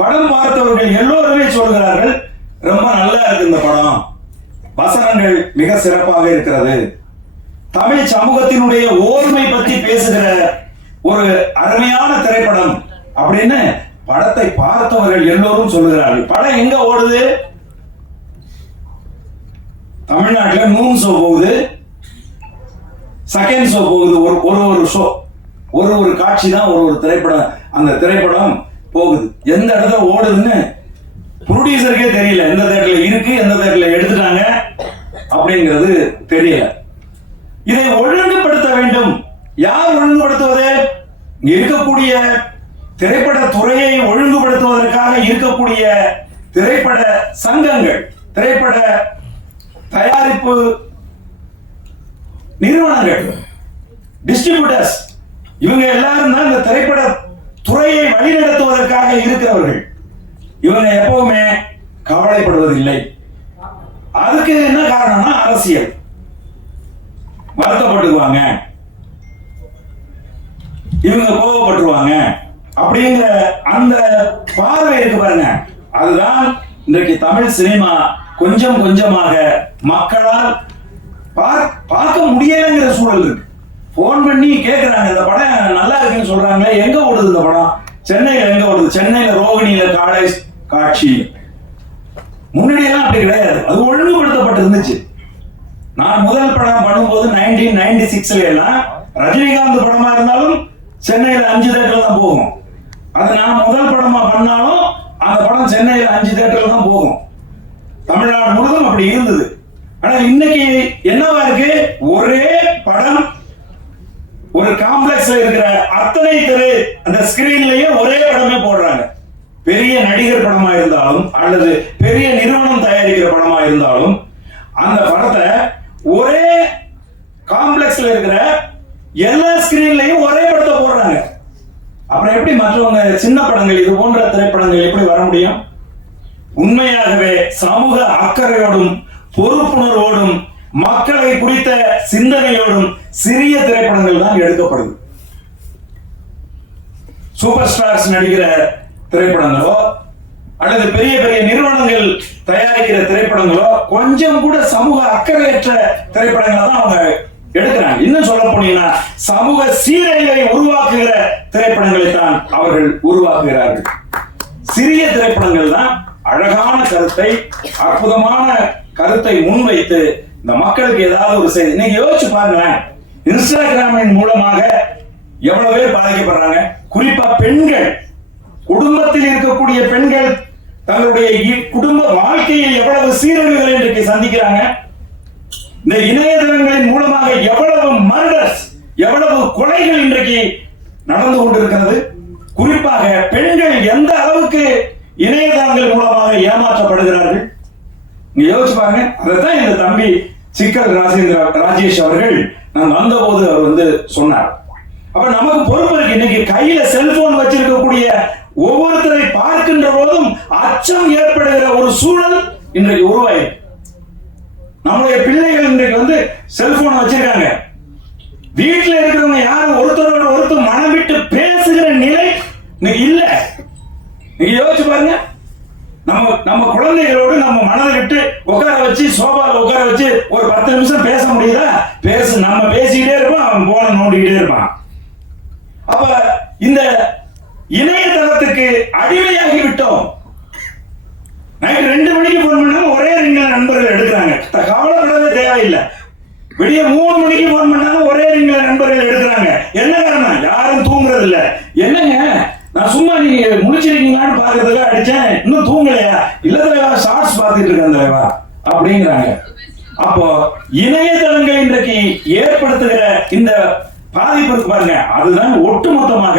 படம் பார்த்தவர்கள் எல்லோருமே சொல்கிறார்கள், ரொம்ப நல்லா இருக்கு இந்த படம், வசனங்கள் மிக சிறப்பாக இருக்கிறது, தமிழ் சமூகத்தினுடைய ஓர்மை பற்றி பேசுகிற ஒரு அருமையான திரைப்படம் அப்படின்னு படத்தை பார்த்தவர்கள் எல்லோரும் சொல்லுகிறார்கள். படம் எங்க ஓடுது? தமிழ்நாட்டில் நூன் ஷோ போகுது, செகண்ட் ஷோ போகுது, ஒரு ஷோ, ஒரு காட்சி தான் ஒரு திரைப்படம், அந்த திரைப்படம் போகுது. எந்த இடத்துல ஓடுதுன்னு ப்ரொடியூசருக்கே தெரியல, எந்த தேட்டர்ல இருக்கு, எந்த தேட்டர்ல எடுத்துட்டாங்க அப்படிங்கிறது தெரியல. இதை ஒழுங்குபடுத்த வேண்டும். யார் ஒழுங்குபடுத்துவது? இருக்கக்கூடிய திரைப்பட துறையை ஒழுங்குபடுத்துவதற்காக இருக்கக்கூடிய திரைப்பட சங்கங்கள், திரைப்பட தயாரிப்பு நிறுவனங்கள், டிஸ்ட்ரிபியூட்டர்ஸ், இவங்க எல்லாரும் தான் இந்த திரைப்பட துறையை வழிநடத்துவதற்காக இருக்கிறவர்கள். இவங்க எப்பவுமே கவலைப்படுவதில்லை. அதுக்கு என்ன காரணம்னா அரசியல். வருத்தப்பட்டுக்குவாங்க, இவங்க கோபப்பட்டுருவாங்க அப்படிங்கிற அந்த பார்வை இருக்கு பாருங்க. அதுதான் இன்றைக்கு தமிழ் சினிமா கொஞ்சம் கொஞ்சமாக மக்களால் பார்க்க முடியலைங்கிற சூழல் இருக்கு. போன் பண்ணி கேட்கிறாங்க, இந்த படம் நல்லா இருக்குன்னு சொல்றாங்களே, எங்க ஓடுது இந்த படம்? சென்னையில எங்க ஓடுது? சென்னையில ரோகிணியில காலை காட்சி. முன்னாடி எல்லாம் அப்படி கிடையாது, அது ஒழுங்குபடுத்தப்பட்டு இருந்துச்சு. நான் முதல் படம் பண்ணும்போது 1996 எல்லாம் ரஜினிகாந்த் படமா இருந்தாலும் சென்னையில 5 தியேட்டர்ல தான் போகும். அது நான் முதல் படமா பண்ணாலும் அந்த படம் சென்னையில 5 தியேட்டர்ல தான் போகும். தமிழ்நாடு முழுவதும் அப்படி இருந்தது. ஆனா இன்னைக்கு என்னவா இருக்கு? ஒரே படம் ஒரு காம்ப்ளெக்ஸ்ல இருக்கிற அத்தனை திரை அந்த ஸ்கிரீன்லயே ஒரே படமே போடுறாங்க. பெரிய நடிகர் படமா இருந்தாலும் அல்லது பெரிய நிறுவனம் தயாரிக்கிற படமா இருந்தாலும் அந்த படத்தை ஒரே காம்ப்ளெக்ஸ்ல இருக்கிற எல்லா ஸ்கிரீன்லயும் ஒரே படத்தை போடுறாங்க. அப்புறம் எப்படி மற்றவங்க சின்ன படங்கள், இது போன்ற திரைப்படங்கள் எப்படி வர முடியும்? உண்மையாகவே சமூக அக்கறையோடும் பொறுப்புணர்வோடும் மக்களை குறித்த சிந்தனையோடும் சிறிய திரைப்படங்கள் தான் எடுக்கப்படுது. சூப்பர் ஸ்டார்ஸ் நடிக்கிற திரைப்படங்களோ அல்லது பெரிய பெரிய நிறுவனங்கள் தயாரிக்கிற திரைப்படங்களோ கொஞ்சம் கூட சமூக அக்கறையற்ற திரைப்படங்களை தான் அவங்க எடுக்கிறாங்க. இன்னும் சொல்ல போனீங்கன்னா சமூக சீரழிவை உருவாக்குகிற திரைப்படங்களை தான் அவர்கள் உருவாக்குகிறார்கள். சிறிய திரைப்படங்கள் தான் அழகான கருத்தை, அற்புதமான கருத்தை முன்வைத்து இந்த மக்களுக்கு ஏதாவது ஒரு செய்தி. நீங்க யோசிச்சு பாருங்க, இன்ஸ்டாகிராமின் மூலமாக எவ்வளவு பேர் பாதிக்கப்படுறாங்க. குறிப்பா பெண்கள், குடும்பத்தில் இருக்கக்கூடிய பெண்கள் தங்களுடைய குடும்ப வாழ்க்கையில் எவ்வளவு சீரழிவுகளை இன்றைக்கு சந்திக்கிறாங்க. இந்த இணையதளங்களின் மூலமாக எவ்வளவு மர்டர்ஸ், எவ்வளவு கொலைகள் இன்றைக்கு நடந்து கொண்டிருக்கிறது. குறிப்பாக பெண்கள் எந்த அளவுக்கு இணையதளங்கள் மூலமாக ஏமாற்றப்படுகிறார்கள் நீங்க யோசிச்சு பாருங்க. அதைத்தான் இந்த தம்பி சிக்கல் ராஜேஷ் அவர்கள் நான் வந்த போது அவர் சொன்னார். அப்ப நமக்கு பொறுப்பு இருக்கு. இன்னைக்கு கையில செல்போன் வச்சிருக்கக்கூடிய ஒவ்வொருத்தரை பார்க்கின்ற போதும் அச்சம் ஏற்படுகிற ஒரு சூழல் இன்றைக்கு உருவாயிருக்கு. நம்முடைய பிள்ளைகள் இன்றைக்கு செல்போன் வச்சிருக்காங்க. வீட்டில் இருக்கிறவங்க யாரும் ஒருத்தரோட ஒருத்தர் மனம் விட்டு பேசுகிற நிலை இன்னைக்கு இல்ல. நீங்க யோசிச்சு பாருங்க. நம்ம நம்ம குழந்தைகளோடு நம்ம மனதை விட்டு உட்கார வச்சு சோபால உட்கார வச்சு ஒரு 10 நிமிஷம் பேச முடியுதா? நம்ம பேசிக்கிட்டே இருப்போம், அவன் போன நோண்டிக்கிட்டே இருப்பான். அப்ப இந்த இணையதளத்துக்கு அடிமையாகி விட்டோம். நைட் 2 மணிக்கு போன் பண்ணாலும் ஒரே ரிங்ல நண்பர்கள் எடுக்கிறாங்க. கவலைப்படவே தேவையில்லை. விடிய 3 மணிக்கு போன் பண்ணாலும் ஒரே ரிங்ல நண்பர்கள் எடுக்கிறாங்க. என்ன காரணம்? யாரும் தூங்குறது இல்ல. என்னங்க நான் சும்மா நீங்க முடிச்சிருக்கீங்களான்னு பாக்குறதுக்காக அடிச்சேன், இன்னும் தூங்கலையா? இல்ல தலைவா, ஷார்ட்ஸ் பார்த்துட்டு இருக்கேன் தலைவா அப்படிங்கிறாங்க. அப்போ இணையதளங்கள் இன்றைக்கு ஏற்படுத்துகிற இந்த பாதிப்பு இருக்கு பாருங்க, அதுதான் ஒட்டுமொத்தமாக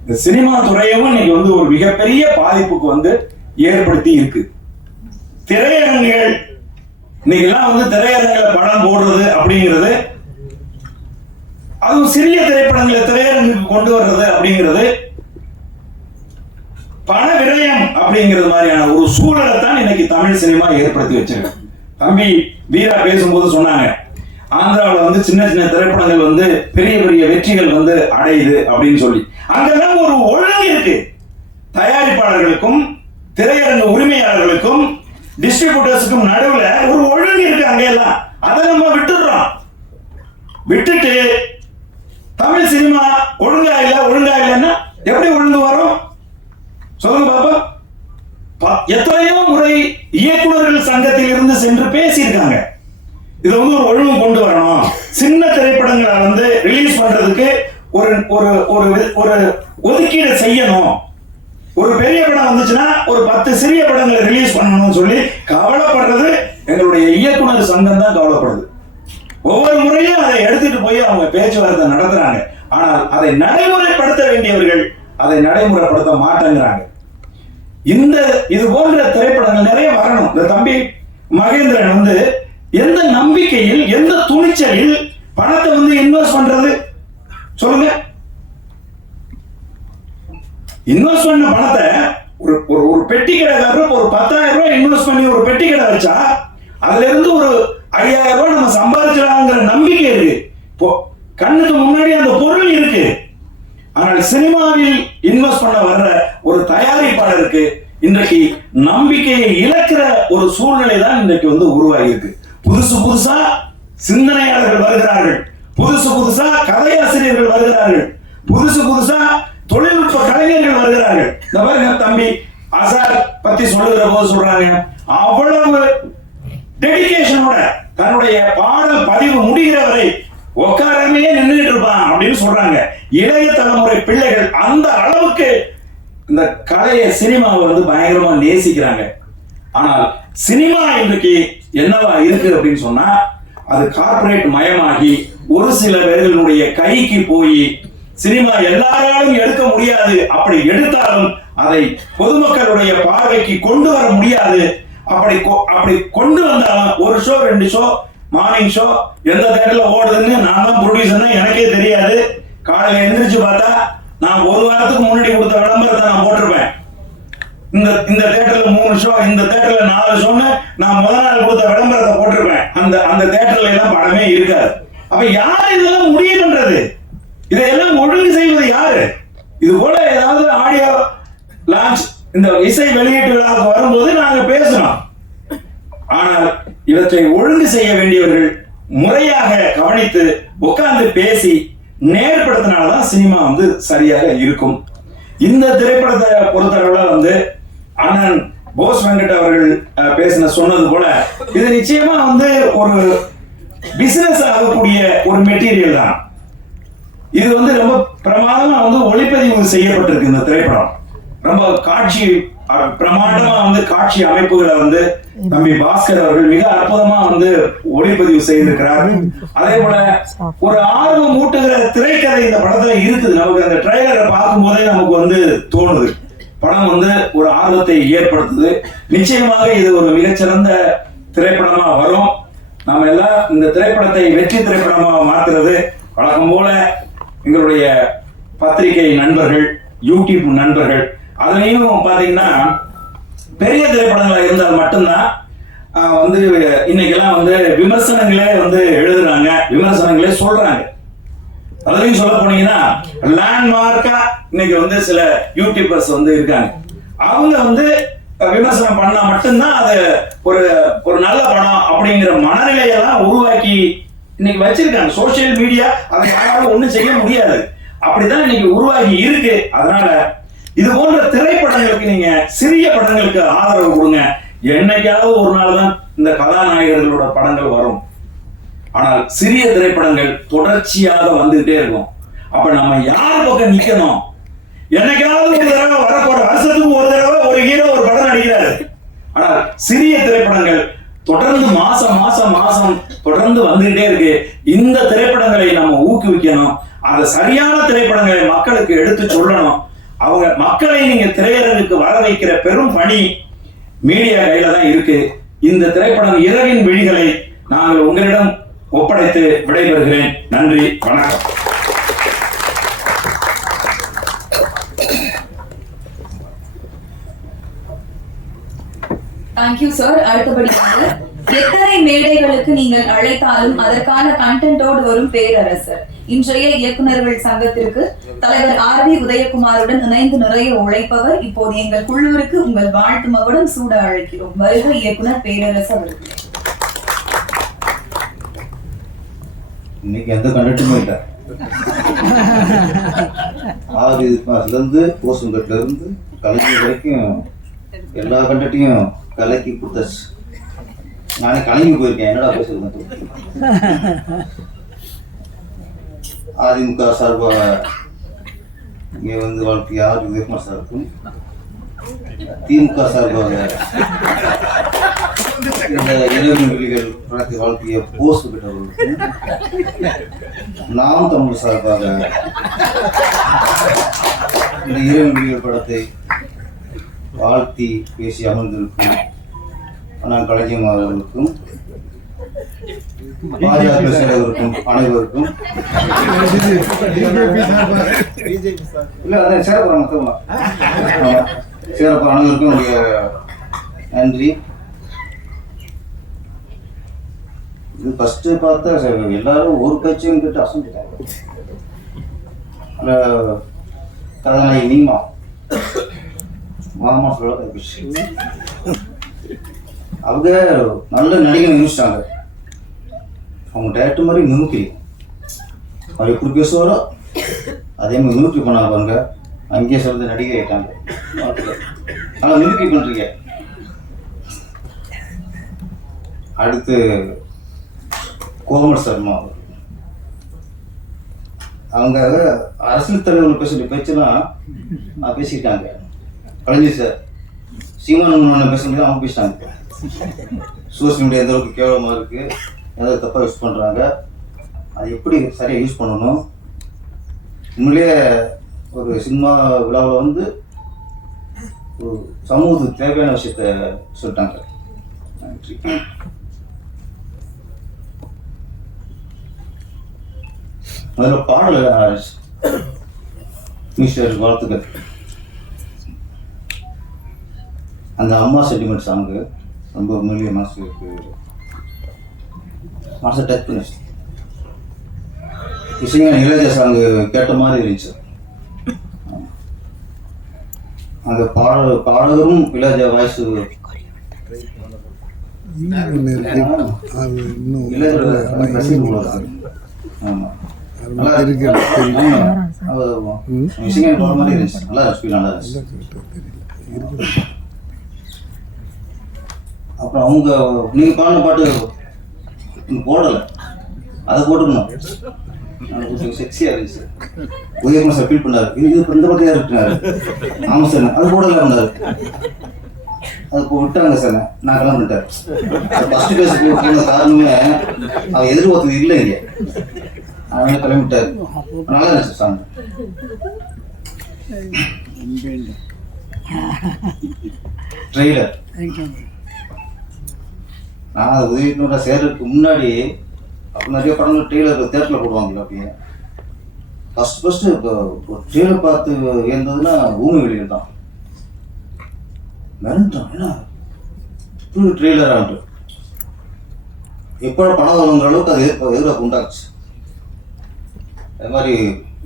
இந்த சினிமா துறையும் இன்னைக்கு வந்து ஒரு மிகப்பெரிய பாதிப்புக்கு வந்து ஏற்படுத்தி இருக்கு. திரையரங்குகள் இன்னைக்கு எல்லாம் வந்து திரையரங்குல படம் போடுறது அப்படிங்கிறது, அதுவும் சிறிய திரைப்படங்களை திரையரங்குக்கு கொண்டு வர்றது அப்படிங்கிறது பண விரயம் அப்படிங்கிறது மாதிரியான ஒரு சூழலை தான் இன்னைக்கு தமிழ் சினிமா ஏற்படுத்தி வச்சிருக்கு. தம்பி வீரா பேசும்போது சொன்னாங்க, ஆந்திராவில் வந்து சின்ன சின்ன திரைப்படங்கள் வந்து பெரிய பெரிய வெற்றிகள் வந்து அடையுது அப்படின்னு சொல்லி. அங்கெல்லாம் ஒரு ஒழுங்கு இருக்கு. தயாரிப்பாளர்களுக்கும் திரையரங்கு உரிமையாளர்களுக்கும் டிஸ்ட்ரிபியூட்டர்ஸுக்கும் நடுவுல ஒரு ஒழுங்கு இருக்கு அங்கெல்லாம். அதை நம்ம விட்டுடுறோம். விட்டுட்டு தமிழ் சினிமா ஒழுங்கா இல்லைன்னா எப்படி ஒழுங்கு வரும் சொல்லுங்க பாப்பா. எத்தனையோ முறை இயக்குநர்கள் சங்கத்தில் இருந்து சென்று பேசியிருக்காங்க. இதை வந்து ஒரு ஒழுங்கு கொண்டு வரணும். சின்ன திரைப்படங்களை வந்து ரிலீஸ் பண்றதுக்கு ஒரு ஒரு ஒரு ஒதுக்கீடு செய்யணும். ஒரு பெரிய படம் வந்துச்சுன்னா ஒரு 10 சிறிய படங்களை ரிலீஸ் பண்ணணும்னு சொல்லி கவலைப்படுறது எங்களுடைய இயக்குனர் சங்கம் தான் கவலைப்படுது. ஒவ்வொரு முறையும் அதை எடுத்துட்டு போய் அவங்க பேச்சுவார்த்தை நடத்துறாங்க. ஆனால் அதை நடைமுறைப்படுத்த வேண்டியவர்கள் அதை நடைமுறைப்படுத்த மாட்டேங்கிறாங்க. இது போன்ற திரைப்படங்கள் நிறைய வரணும். இந்த தம்பி மகேந்திரன் வந்து எந்த நம்பிக்கையில், எந்த துணிச்சலில் பணத்தை வந்து இன்வெஸ்ட் பண்றது சொல்லுங்க. இன்வெஸ்ட் பண்ண பணத்தை ஒரு பெட்டி கடைக்காரர் ஒரு 10,000 ரூபாய் இன்வெஸ்ட் பண்ணி ஒரு பெட்டி கடை வச்சா அதுல இருந்து ஒரு 5,000 ரூபாய் நம்ம சம்பாதிச்சிடலாங்கிற நம்பிக்கை இருக்கு. கண்ணுக்கு முன்னாடி அந்த பொருள் இருக்கு. ஆனால் சினிமாவில் இன்வெஸ்ட் பண்ண வர்ற ஒரு தயாரிப்பாளருக்கு இன்றைக்கு நம்பிக்கையை இழக்கிற ஒரு சூழ்நிலை தான் இன்றைக்கு வந்து உருவாகி இருக்கு. புதுசா சிந்தனையாளர்கள் வருகிறார்கள், புதுசா கதையாசிரியர்கள் வருகிறார்கள், புதுசா தொழில்நுட்ப கலைஞர்கள் வருகிறார்கள். இந்த பாருங்க தம்பி அசார் பத்தி சொல்லுகிற போது சொல்றாங்க, அவ்வளவு டெடிகேஷனோட தன்னுடைய பாடல் பதிவு முடிகிற வரை உட்காரமே நின்றுட்டு இருப்பான் அப்படின்னு சொல்றாங்க. இளைய தலைமுறை பிள்ளைகள் அந்த அளவுக்கு இந்த கலையை சினிமாவை வந்து பயங்கரமா நேசிக்கிறாங்க. ஆனால் சினிமா இன்றைக்கு என்னவா இருக்கு அப்படின்னு சொன்னா, அது கார்ப்பரேட் மயமாகி ஒரு சில பேர்களுடைய கைக்கு போய் சினிமா எல்லாராலும் எடுக்க முடியாது. அப்படி எடுத்தாலும் அதை பொதுமக்களுடைய பார்வைக்கு கொண்டு வர முடியாது. அப்படி கொண்டு வந்தாலும் ஒரு ஷோ 2 ஷோ மார்னிங் ஷோ எந்த தேட்டர்ல ஓடுதுன்னு நான் தான் ப்ரொடியூசர் எனக்கே தெரியாது. காலையில எந்திரிச்சு பார்த்தா நான் ஒரு வாரத்துக்கு முன்னாடி கொடுத்த விளம்பரத்தை நான் போட்டிருப்பேன். இந்த தேட்டர்ல 3 ஷோ, இந்த தேட்டர்ல 4 ஷோன்னு நான் முதல் நாள் கொடுத்த விளம்பரத்தை போட்டிருப்பேன். அந்த தேட்டர்ல எல்லாம் படமே இருக்காது. அப்ப யாரு இதெல்லாம் முடிவு பண்றது? இதையெல்லாம் ஒழுங்கு செய்வது யாரு? இது போல ஏதாவது ஆடியோ லான்ச், இந்த இசை வெளியீட்டு விழாவுக்கு வரும்போது நாங்க பேசணும். ஆனால் இவற்றை ஒழுங்கு செய்ய வேண்டியவர்கள் முறையாக கவனித்து உட்கார்ந்து பேசி நேர்படுத்தினால்தான் சினிமா வந்து சரியாக இருக்கும். இந்த திரைப்படத்தை பொறுத்தளவுல வந்து அண்ணன் போஸ் வெங்கட் அவர்கள் சொன்னது போல இது நிச்சயமா வந்து ஒரு பிசினஸ் ஆகக்கூடிய ஒரு மெட்டீரியல் தான். இது வந்து ரொம்ப பிரமாதமா வந்து ஒளிப்பதிவு செய்யப்பட்டிருக்கு. இந்த திரைப்படம் ரொம்ப பிரமாண்டமா வந்து காட்சி அமைப்புகளை வந்து தம்பி பாஸ்கர் அவர்கள் மிக அற்புதமா வந்து ஒளிப்பதிவு செய்திருக்கிறார். அதே போல ஒரு ஆர்வம் ஊட்டுகிற திரைக்கதை இந்த படத்துல இருக்குது. நமக்கு அந்த ட்ரைலரை பார்க்கும் போதே நமக்கு வந்து தோணுது, படம் வந்து ஒரு ஆர்வத்தை ஏற்படுத்துது. நிச்சயமாக இது ஒரு மிகச்சிறந்த திரைப்படமா வரும். நாம எல்லாம் இந்த திரைப்படத்தை வெற்றி திரைப்படமாக மாற்றுறது வழக்கம் போல எங்களுடைய பத்திரிகை நண்பர்கள், யூடியூப் நண்பர்கள், அதுலயும் பாத்தீங்கன்னா பெரிய திரைப்படங்களா இருந்தால் மட்டும்தான் வந்து இன்னைக்கெல்லாம் வந்து விமர்சனங்களே வந்து எழுதுறாங்க, விமர்சனங்களே சொல்றாங்க. அதுலயும் சொல்ல போனீங்கன்னா லேண்ட்மார்க்கா இன்னைக்கு வந்து சில யூடியூபர்ஸ் வந்து இருக்காங்க. அவங்க வந்து விமர்சனம் பண்ணா மட்டும்தான் அது ஒரு ஒரு நல்ல படம் அப்படிங்கிற மனநிலையெல்லாம் உருவாக்கி இன்னைக்கு வச்சிருக்காங்க. சோசியல் மீடியா அதை யாராலும் ஒண்ணும் செய்ய முடியாது, அப்படிதான் இன்னைக்கு உருவாகி இருக்கு. அதனால இது போன்ற திரைப்படங்களுக்கு நீங்க சிறிய படங்களுக்கு ஆதரவு கொடுங்க. என்னைக்காவது ஒரு நாள் தான் இந்த கதாநாயகர்களோட படங்கள் வரும். ஆனால் சிறிய திரைப்படங்கள் தொடர்ச்சியாக வந்துகிட்டே இருக்கும். அப்ப நம்ம யார் பக்கம் நிக்கணும்? என்னைக்காவது ஒரு தடவை வரப்போற வருஷத்துக்கு ஒரு தடவை ஒரு ஹீரோ ஒரு படம் நடிக்கிறாரு. ஆனால் சிறிய திரைப்படங்கள் தொடர்ந்து மாசம் மாசம் மாசம் தொடர்ந்து வந்துகிட்டே இருக்கு. இந்த திரைப்படங்களை நம்ம ஊக்குவிக்கணும். அந்த சரியான திரைப்படங்களை மக்களுக்கு எடுத்து சொல்லணும். அவங்க மக்களை நீங்க திரையரங்குக்கு வர வைக்கிற பெரும் பணி மீடியா கையில தான் இருக்கு. இந்த திரைப்படம் இரவின் விழிகளை நாங்கள் உங்களிடம் ஒப்படைத்து விடைபெறுகிறேன். நன்றி, வணக்கம். Thank you sir. அடுத்தபடியாக எத்தனை மேடைகளுக்கு நீங்கள் அழைத்தாலும் அதற்கான கண்டென்ட்டோடு வரும் பேரரசர் இன்றைய இயக்குநர்கள் சங்கத்திற்கு தலைவர் ஆர்.வி. உதயகுமாருடன் இணைந்து நிறைய உழைப்பவர். இப்போது எங்கள் குழுவிற்கு உங்கள் வாழ்த்து மகுடம் சூட அழைக்கிறோம். வருக இயக்குனர் பேரரசர் அவர்களே. இன்னைக்கு எந்த கண்டென்ட்டுமே இல்லை. ஆறு மாசத்துலேருந்து கோசங்கட்ல இருந்து கலைஞர் வரைக்கும் எல்லா கண்டென்ட்டையும் கலக்கி கொடுத்தாச்சு. நானே கலங்கி போயிருக்கேன், என்னடா பேசுறது. அதிமுக சார்பாக இங்கே வந்து வாழ்க்கை ஆர் உதயகுமார் சாருக்கும், திமுக சார்பாக இந்த இரவு விழிகள் படத்தை வாழ்க்கைய போஸ்ட் பெற்றவர்களுக்கும், நாம் தமிழ் சார்பாக இந்த இரவு விழிகள் படத்தை வாழ்த்தி பேசி அமர்ந்திருக்கும் ஆனால் கலைஞர் அவர்களுக்கும், பாஜக செயலருக்கும், அனைவருக்கும் இல்லை அதான் சேரப்போற மொத்தமா சேரப்போற அனைவருக்கும் உடைய நன்றி. இது ஃபர்ஸ்ட் பார்த்தா எல்லாரும் ஒரு பேச்சையும் கேட்டு அசந்துட்டாங்க. கதாநாயகி நீமா மாமா சொல்ல கைப்பிச்சு அவங்க நல்ல நடிகை நினைச்சிட்டாங்க. அவங்க டேரக்டர் மாதிரி மிமிக்ரி அவர் எப்படி பேசுவாரோ அதே மாதிரி மிமிக்ரி பண்ணாங்க பாருங்க. அங்கேயே சொல்றது நடிகை ஆயிட்டாங்க. ஆனால் மிமிக்ரி பண்றீங்க. அடுத்து கோமல் சர்மா அவங்க அரசியல் தலைவர்கள் பேசுகிற பேச்செல்லாம் பேசியிருக்காங்க. கலைஞர் சார் சீமானன் பேசுறது அவங்க பேசிட்டாங்க. சோசியல் மீடியா எந்த அளவுக்கு கேவலமாக இருக்கு, எதாவது தப்பாக யூஸ் பண்ணுறாங்க, அது எப்படி சரியாக யூஸ் பண்ணணும். உண்மையிலேயே ஒரு சினிமா விழாவில் வந்து ஒரு சமூகத்துக்கு தேவையான விஷயத்த சொல்லிட்டாங்க. நன்றி. முதல்ல பாடல் மிஸ்டர் வாழ்த்துக்கள். அந்த அம்மா சென்டிமெண்ட் சாங்கு ரொம்ப உண்மையிலேயே மனசுக்கு மனசை டச் பண்ணிச்சு. இசைஞானி இளையராஜா சாங்கு கேட்ட மாதிரி இருந்துச்சு. அந்த பாடகரும் இளையராஜா வாய்ஸ் ஆமா நல்லா இருக்கு. இசைஞானி பாடுற மாதிரி இருந்துச்சு. நல்லா ஃபீல் நல்லா இருந்துச்சு. அப்புறம் அவங்க நீங்க பாடின பாட்டு போடலை, அதை போட்டுக்கணும். செக்ஸியா இருந்துச்சு. உதயகுமார் சார் ஃபீல் பண்ணாரு, இது இந்த பக்கம் இருக்கிறாரு. ஆமா சார் அது போடல இருந்தாரு. அது விட்டாங்க சார். நான் கிளம்பிட்டேன். ஃபர்ஸ்ட் பேச போன காரணமே அவ எதிர்பார்த்தது இல்லை இங்க. அதனால கிளம்பிட்டாரு. நல்லா இருந்துச்சு சாங். ட்ரெய்லர் நான் உதவினோட சேர்றதுக்கு முன்னாடி அப்போ நிறைய படங்கள் ட்ரெய்லர் தேட்டரில் போடுவாங்களா. அப்படியே ஃபர்ஸ்ட் இப்போ ஒரு ட்ரெய்லர் பார்த்து இருந்ததுன்னா பூமி வெளியில் தான் மிரண்டான். என்ன ட்ரெய்லர் ஆகிட்டு எப்போ பணம் வருங்கிற அளவுக்கு அது எதிர்பார்ப்பு உண்டாச்சு. அது மாதிரி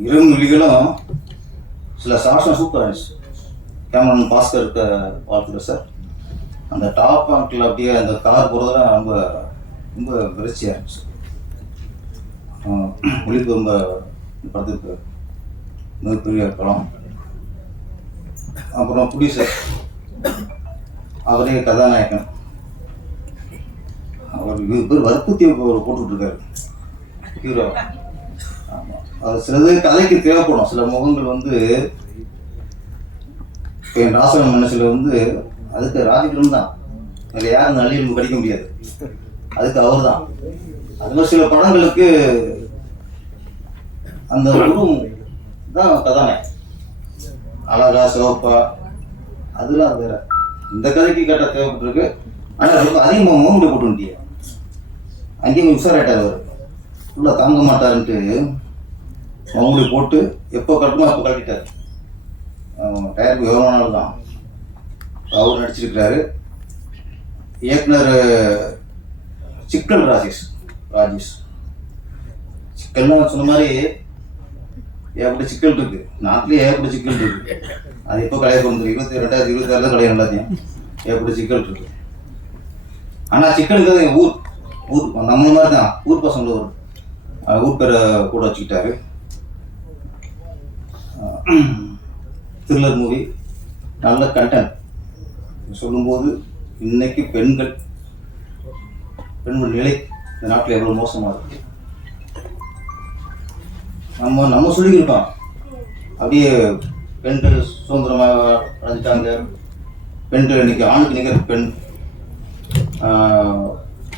இரவு மொழிகளும் சில ஷார்ட்ஸ்லாம் சூப்பராக இருந்துச்சு. கேமராமேன் பாஸ்கருக்கு வாழ்த்துக்கிறேன் சார். அந்த டாப் ஆங்கிள் அப்படியே அந்த கார் போகிறதுலாம் ரொம்ப ரொம்ப விரட்சியாக இருந்துச்சு. ஒளிப்பு ரொம்ப படத்துக்கு மிகப்பெரிய படம். அப்புறம் ப்ரொடியூசர் அவரே கதாநாயகன். அவர் பேர் வற்புறுத்தி போட்டுட்ருக்காரு ஹீரோ. ஆமாம், அது சிலது கதைக்கு தேவைப்படும். சில முகங்கள் வந்து இப்போ என் ராசவன் மனசில் வந்து அதுக்கு ராஜகிரம் தான், அதில் யாரும் நல்லியல்பு படிக்க முடியாது, அதுக்கு அவர் தான். அது மாதிரி சில படங்களுக்கு அந்த உருவம் தான் கதாநாயகன். அழகா சிவப்பா அதெல்லாம் வேற. இந்த கதைக்கு கரெக்டாக தேவைப்பட்டிருக்கு. ஆனால் ரொம்ப அதிகமாக மோகமுடி போட்டு வந்துட்டிய அங்கேயும் உஷாராயிட்டார். அவர் ஃபுல்லாக தாங்க மாட்டாருன்ட்டு மோகமுடி போட்டு எப்போ கட்டணுமோ அப்போ கட்டிட்டார். டயருக்கு விவரமானவர் தான் அவர் நடிச்சிருக்கிறாரு. இயக்குனர் சிக்கல் ராஜேஷ். சிக்கல்லாம் சொன்ன மாதிரி ஏகப்பட்ட சிக்கல் இருக்கு, நாட்டிலே ஏகப்பட்ட சிக்கல் இருக்கு. அது எப்போ கலைய போகிறது 2026 கலையம் எல்லாத்தையும் ஏகப்பட்ட சிக்கல் இருக்கு. ஆனால் சிக்கலுக்கு ஊர் நம்ம மாதிரி தான், ஊர் பசங்க ஊர் பேரை கூட வச்சுக்கிட்டாரு. த்ரில்லர் மூவி, நல்ல கண்டென்ட். சொல்லும்போது இன்னைக்கு பெண்கள் நிலை இந்த நாட்டில் எவ்வளோ மோசமாக இருக்கு. நம்ம சொல்லிக்கிருக்கோம் அப்படியே பெண்கள் சுதந்திரமாக அடைஞ்சிட்டாங்க, பெண்கள் இன்னைக்கு ஆணுக்கு நிகர் பெண்,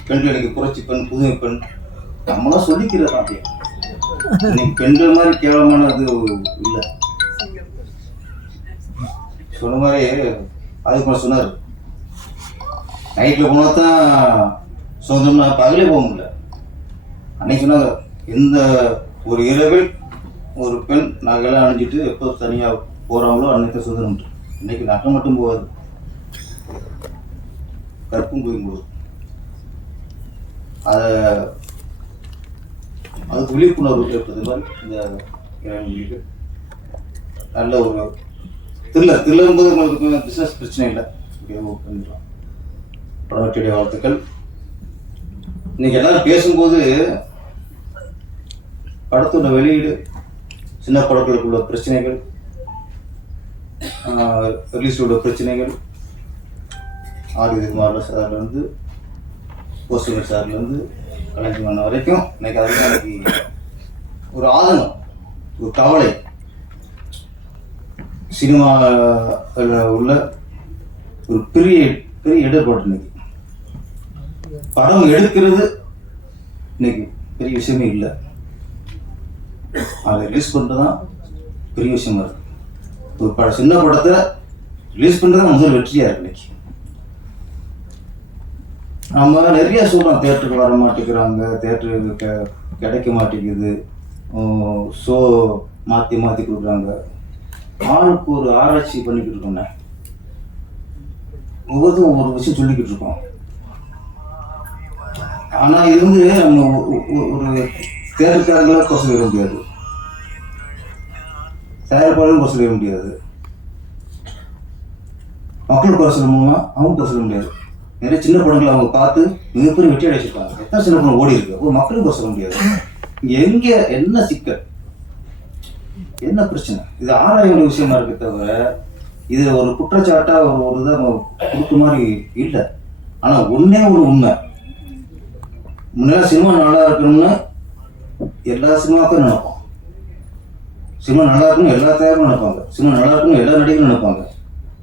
பெண்கள் இன்னைக்கு புரட்சி பெண், புதுமை பெண், நம்மளாம் சொல்லிக்கிறது தான். அப்படியே இன்னைக்கு பெண்கள் மாதிரி கேவலமானது இல்லை. சொன்ன மாதிரி அதுக்கு கூட சொன்னார், நைட்டில் போனால் தான் சுதந்திரம்னா பகலே போக முடியல. அன்னைக்கு சொன்னாங்க, எந்த ஒரு இரவில் ஒரு பெண் நகையெல்லாம் அணிஞ்சிட்டு எப்போ தனியாக போகிறாங்களோ அன்னைக்கு சுதந்திரம். இன்னைக்கு நகை மட்டும் போகாது, கற்பும் போய் போகுது. அதுக்கு விழிப்புணர்வு ஏற்படுது மாதிரி இந்த இளைஞர்களுக்கு நல்ல ஒரு த்ரில்லர் போது உங்களுக்கு பிஸ்னஸ் பிரச்சனை இல்லை, பண்ணிடலாம். படவற்றிய வாழ்த்துக்கள். இன்னைக்கு எல்லாரும் பேசும்போது படத்தோட வெளியீடு, சின்ன படங்களுக்குள்ள பிரச்சனைகள், ரிலீஸோட பிரச்சனைகள், ஆதிகுமார் சார்லேருந்து போஸ்டர் சார்லேருந்து கலைஞர் மன்ன வரைக்கும் இன்னைக்கு அதுக்கு நாளைக்கு ஒரு ஆதங்கம், ஒரு கவலை. சினிமாவில் உள்ள ஒரு பெரிய இடர்பாடு. இன்னைக்கு படம் எடுக்கிறது இன்னைக்கு பெரிய விஷயமே இல்லை, அதை ரிலீஸ் பண்ணுறது தான் பெரிய விஷயமா இருக்கு. ஒரு சின்ன படத்தை ரிலீஸ் பண்ணுறது தான் முதல் வெற்றியாக இருக்கு. இன்னைக்கு நம்ம நிறைய சொல்கிறோம், தேட்டருக்கு வர மாட்டேங்கிறாங்க, தேட்டருக்கு கிடைக்க மாட்டேங்குது, ஷோ மாற்றி கொடுக்குறாங்க. ஆளுக்கு ஒரு ஆராய்ச்சி பண்ணிக்கிட்டு இருக்கோங்க, ஒவ்வொருத்தரும் ஒவ்வொரு விஷயம் சொல்லிக்கிட்டு இருக்கோம். ஆனால் இது வந்து நம்ம ஒரு தேட்டருக்காரங்கள குறை சொல்லிட முடியாது, தயாரிப்பாளரும் குறை சொல்லிட முடியாது, மக்கள் குறை சொல்லணுமா அவங்க குறை சொல்ல முடியாது. நிறைய சின்ன படங்களை அவங்க பார்த்து மிகப்பெரிய வெற்றி அடைச்சிருக்காங்க. எத்தனை சின்ன படம் ஓடி இருக்கு, ஒரு மக்களும் குறை சொல்ல முடியாது. இங்கே எங்கே என்ன சிக்கல், என்ன பிரச்சனை, இது ஆராய வேண்டிய விஷயமா இருக்கு தவிர இது ஒரு குற்றச்சாட்டா ஒரு இதை கொடுக்க மாதிரி இல்லை. ஆனால் ஒன்னே ஒரு உண்மை, முன்னெல்லாம் சினிமா நல்லா இருக்கணும்னு எல்லா சினிமாவுக்கும் நினைப்போம், சினிமா நல்லா இருக்கணும் எல்லா தயாரும் நினைப்பாங்க, சினிமா நல்லா இருக்கணும் எல்லா நடிகரும் நினைப்பாங்க,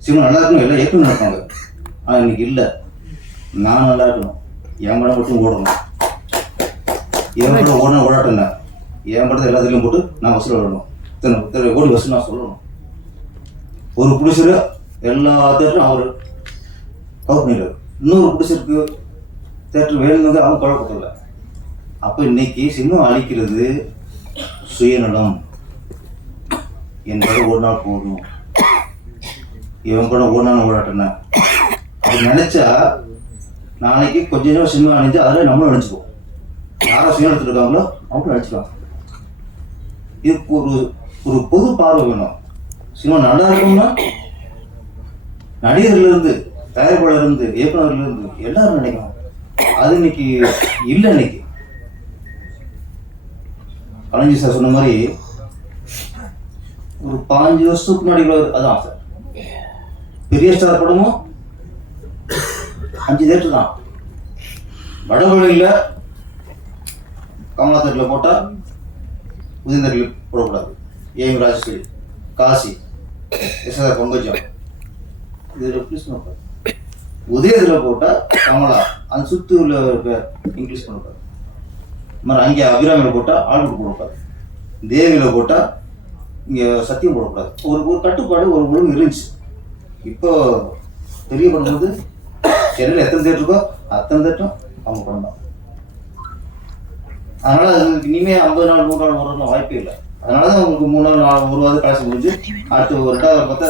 சினிமா நல்லா இருக்கணும் எல்லா இயக்கம் நினைப்பாங்க. ஆனால் இன்னைக்கு இல்லை, நான் நல்லா இருக்கணும், என் படம் மட்டும் ஓடணும், என் படம் ஓடணும் ஓடாட்டங்க, என் படத்தை எல்லாத்துலையும் போட்டு நான் வசூல் விடணும், இத்தனை கோடி வசூல் நான் சொல்லணும். ஒரு ப்ரொடியூசரு எல்லா தேட்டரும் அவர் கவர் பண்ணிடுறாரு, இன்னொரு ப்ரொடியூசருக்கு தேட்டர் வேணுங்கிறது அவங்க குழப்பத்தில். அப்போ இன்னைக்கு சினிமா அழிக்கிறது சுயநலம். என் படம் ஒரு நாள் போடணும், இவன் படம் ஒரு நாள் ஓடாட்டேன்னா அது நினைச்சா நாளைக்கு கொஞ்சம் நேரம் சினிமா அணிஞ்சு அதில் நம்மளும் நினச்சிப்போம். யாரும் சுயம் எடுத்துருக்காங்களோ அவங்களும் நினச்சிக்கலாம். இதுக்கு ஒரு பொது பார்வை வேணும். சினிமா நல்லா இருக்கணும்னா நடிகர்லேருந்து தயாரிப்பாளர் இருந்து இயக்குனர்ல இருந்து எல்லாரும் நினைக்கணும். அது இன்னைக்கு இல்லை. இன்னைக்கு கலைஞர் சார் சொன்ன மாதிரி ஒரு 5 வருஷத்துக்கு முன்னாடி அதான் சார் பெரிய ஸ்டார் படமும் 5 தேட்டர் தான். வடபழனியில் கமலா தேட்டரில் போட்டால் உதயம் தேட்டரில் போடக்கூடாது. ஏஎம் ராஜேஸ்வரி, காசி, எஸ்ஆர் பங்கஜம், இது ரெப்ளீஸ் பண்ணக்கூடாது. உதயத்தில் போட்டால் கமலா, அந்த சுற்றி உள்ள இன்க்ரீஸ் பண்ணக்கூடாது. இது மாதிரி அங்கே அபிராமியில் போட்டால் ஆல்புட் போடக்கூடாது. தேவியில் போட்டால் இங்கே சத்தியம் போடக்கூடாது. ஒரு கட்டுப்பாடு ஒரு ஒழுங்கு இருந்துச்சு. இப்போ பெரிய பண்ணும்போது சென்னையில் எத்தனை தேட்டர் இருக்கோ அத்தனை தேட்டரும் அவங்க படம் தான். அதனால் அதுக்கு இனிமேல் 50 நாள் 100 நாள் வரணும் வாய்ப்பே இல்லை. அதனால தான் உங்களுக்கு 3 நாள் 4 1 வாரம் கடைசி முடிஞ்சு அடுத்து ஒரு 2வது பார்த்தா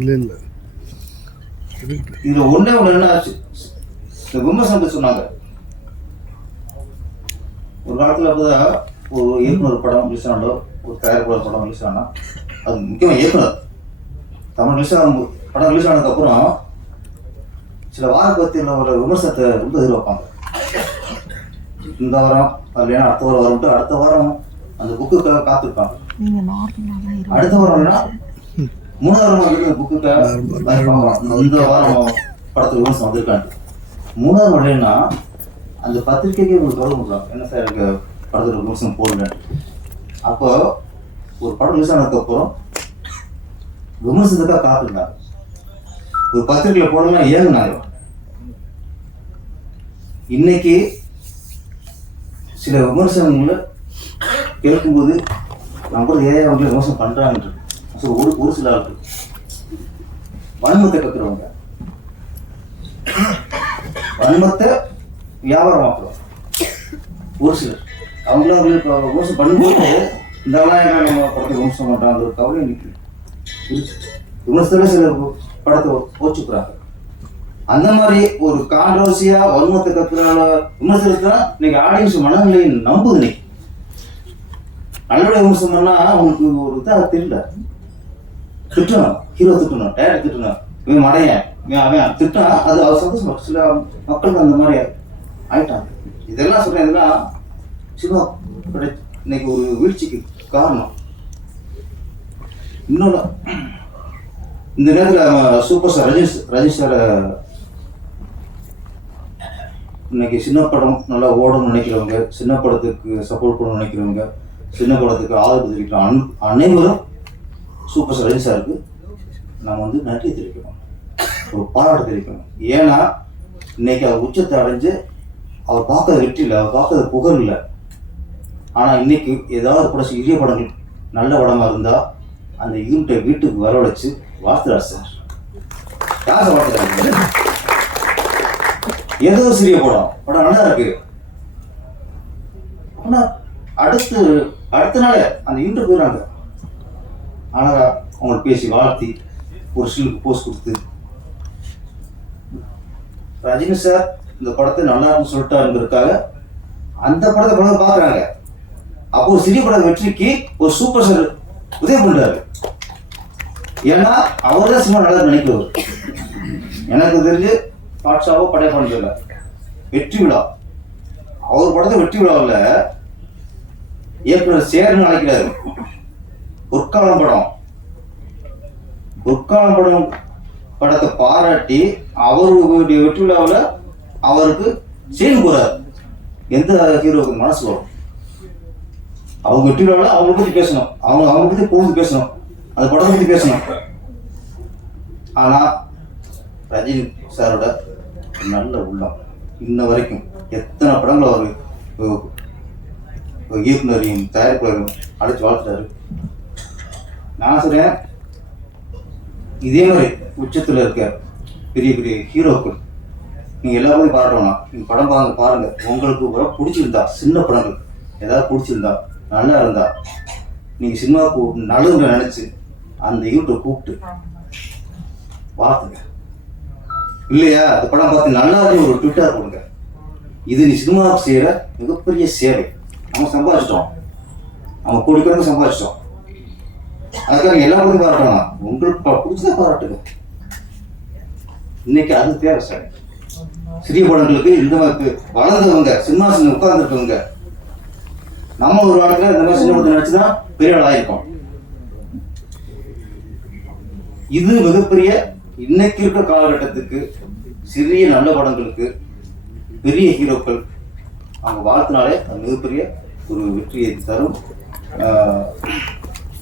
இல்லை. இதில் ஒன்றே என்ன ஆச்சு, இந்த விமர்சனத்தை சொன்னாங்க. ஒரு காலத்தில் அப்போதான் ஒரு இயக்குனர் படம் ரிலீஸ் ஆனாலோ ஒரு தயாரிப்பாளர் படம் ரிலீஸ் ஆனால் அது முக்கியமாக இயக்குனர் தமிழ் ரிலீஸ் படம் ரிலீஸ் ஆனதுக்கப்புறம் சில வாரப்பத்தியில் ஒரு விமர்சனத்தை ரொம்ப எதிர்பார்ப்பாங்க. இந்த வாரம் இல்லைன்னா அடுத்த வாரம் வரும்ட்டு அடுத்த வாரம் அந்த புக்குக்காக காத்திருப்பாங்க. அடுத்த வாரம்னா 3வது வாரம் புக்குக்காக இந்த வாரம் படத்துக்கு விமர்சனம் வந்திருக்காங்க. 3வது வரலன்னா அந்த பத்திரிக்கைக்கு ஒரு கவனம் கொடுக்குறாங்க. என்ன சார் எனக்கு படத்துக்கு விமர்சனம் போடல. அப்போ ஒரு படம் ரிலீஸ் ஆனதுக்கப்புறம் விமர்சனத்துக்காக காத்திருந்தாங்க. ஒரு பத்திரிகையில் போடலாம் ஏங்குனாங்க. இன்னைக்கு சில விமர்சனங்களை கேட்கும்போது நம்ம கூட அவங்களே விமர்சனம் பண்றாங்க. ஒரு சில ஆளுக்கு வன்மத்தை கத்துறவங்க வன்மத்தை வியாபாரமாக்குறோம். ஒரு சிலர் அவங்களும் அவங்களுக்கு விமர்சனம் பண்ணும்போது இந்த நம்ம படத்தை விமர்சனம் பண்றாங்க ஒரு கவலை இன்னைக்கு விமர்சனத்துல சில படத்தை போச்சுக்கிறாங்க. அந்த மாதிரி ஒரு கான்ட்ரவர்சியா வன்மத்தை கத்துறனால விமர்சனத்தான் இன்னைக்கு ஆடியன்ஸ் மனநிலையை நம்புது. இன்னைக்கு நல்லபடியா விமர்சனம் பண்ணா அவங்களுக்கு ஒரு இதாக தெரியல. திட்டணும், ஹீரோ திட்டணும், டேரக்டர் திட்டணும், இவன் மடையன் அவன் திட்டா அது அவர் சந்தோஷம். சில மக்களுக்கு அந்த மாதிரி ஆயிட்டாங்க. இதெல்லாம் சொல்றேன். இதெல்லாம் சினிமா இன்னைக்கு ஒரு வீழ்ச்சிக்கு காரணம். இன்னொன்று, இந்த நேரத்தில் சூப்பர் ஸ்டார் ரஜினி சார் இன்னைக்கு சின்ன படம் நல்லா ஓடணும்னு நினைக்கிறவங்க, சின்ன படத்துக்கு சப்போர்ட் பண்ணணும்னு நினைக்கிறவங்க, சின்ன படத்துக்கு ஆதரவு தெரிவிக்கிற அனைவரும் சூப்பர் ஸ்டார் ரஜினி சாருக்கு நம்ம நன்றி தெரிவிக்கணும், ஒரு பாராட்டு தெரிவிக்கணும். ஏன்னா இன்னைக்கு அவர் உச்சத்தை அடைஞ்சு அவர் பார்க்கறது வெற்றி இல்லை, அவர் பார்க்கறது புகழ் இல்லை. ஆனால் இன்னைக்கு ஏதாவது படம் இரிய படங்கள் நல்ல படமாக இருந்தால் அந்த யூனிட்டை வீட்டுக்கு வரவழைச்சு வாழ்த்துறாரு சார். யார் வாழ்த்துறாங்க? ஏதோ சிறிய படம் நல்லா இருக்கு. ஆனால் அடுத்த நாளே அந்த யூனிட் போயிடறாங்க. ஆனால் அவங்களுக்கு பேசி வாழ்த்தி ஒரு சிலுக்கு போஸ்ட் கொடுத்து ரஜினி சார் இந்த படத்தை நல்லா இருக்குன்னு சொல்லிட்டாருங்கிறதுக்காக அந்த படத்தை படம் பார்க்குறாங்க. அப்போ ஒரு சிறிய படம் வெற்றிக்கு ஒரு சூப்பர் ஸ்டார் உதவி பண்றாரு. ஏன்னா அவர் தான் சினிமா நல்லா நினைக்கிறவர். எனக்கு தெரிஞ்சு பாட்ஷாவோ படையப்பான்னு தெரியல, வெற்றி விழா அவர் படத்தை வெற்றி விழாவில் இயக்குனர் சேர்னு அழைக்கிறாரு. பொற்காலம் படம் படத்தை பாராட்டி அவருடைய வெற்றி விழாவில் அவருக்கு செய்து போறாரு. எந்த ஹீரோவுக்கு மனசு வரும்? அவங்க வெற்றி விழாவில் அவங்களை பற்றி பேசணும், அவங்க பற்றி பொழுது பேசணும், அந்த படத்தை பற்றி பேசணும். ஆனால் ரஜினி சாரோட நல்ல உள்ளம் இன்ன வரைக்கும் எத்தனை படங்கள் அவர் இயக்குனரையும் தயாரிப்பாளரையும் அழைச்சி வாழ்த்துட்டாரு. நான் சொல்றேன், இதே மாதிரி உச்சத்தில் இருக்க பெரிய பெரிய ஹீரோக்கள் நீங்கள் எல்லாருமே பாராட்டணும். நீங்கள் படம் பாருங்க. உங்களுக்கு வர பிடிச்சிருந்தா, சின்ன படங்கள் ஏதாவது பிடிச்சிருந்தா, நல்லா இருந்தா, நீங்கள் சினிமாவுக்கு நல்லதுன்னு நினச்சி அந்த யூனிட்டை கூப்பிட்டு பார்த்துங்க. இல்லையா அந்த படம் பார்த்து நல்லா இருந்து ஒரு ட்விட்டர் கொடுங்க. இது நீ சினிமாவுக்கு செய்கிற மிகப்பெரிய சேவை. நம்ம சம்பாதிச்சிட்டோம், நம்ம கோடிக்கணக்கு சம்பாதிச்சிட்டோம். அதுக்காக எல்லா படத்தையும் பாராட்டணும். உங்களுக்கு பிடிச்சதா பாராட்டுங்க. இன்னைக்கு அது தேவை சார். சிறிய படங்களுக்கு இந்த மாதிரி வளர்ந்தவங்க சிம்மாசனம் உட்கார்ந்துருக்கவங்க நம்ம ஒரு இடத்துல இந்த மாதிரி சின்ன படத்தை நினைச்சுதான் பெரிய ஆள் ஆயிருக்கோம். இது மிகப்பெரிய இன்னைக்கு இருக்க காலகட்டத்துக்கு சிறிய நல்ல படங்களுக்கு பெரிய ஹீரோக்கள் அவங்க வாழ்த்தினாலே அது மிகப்பெரிய ஒரு வெற்றியை தரும்.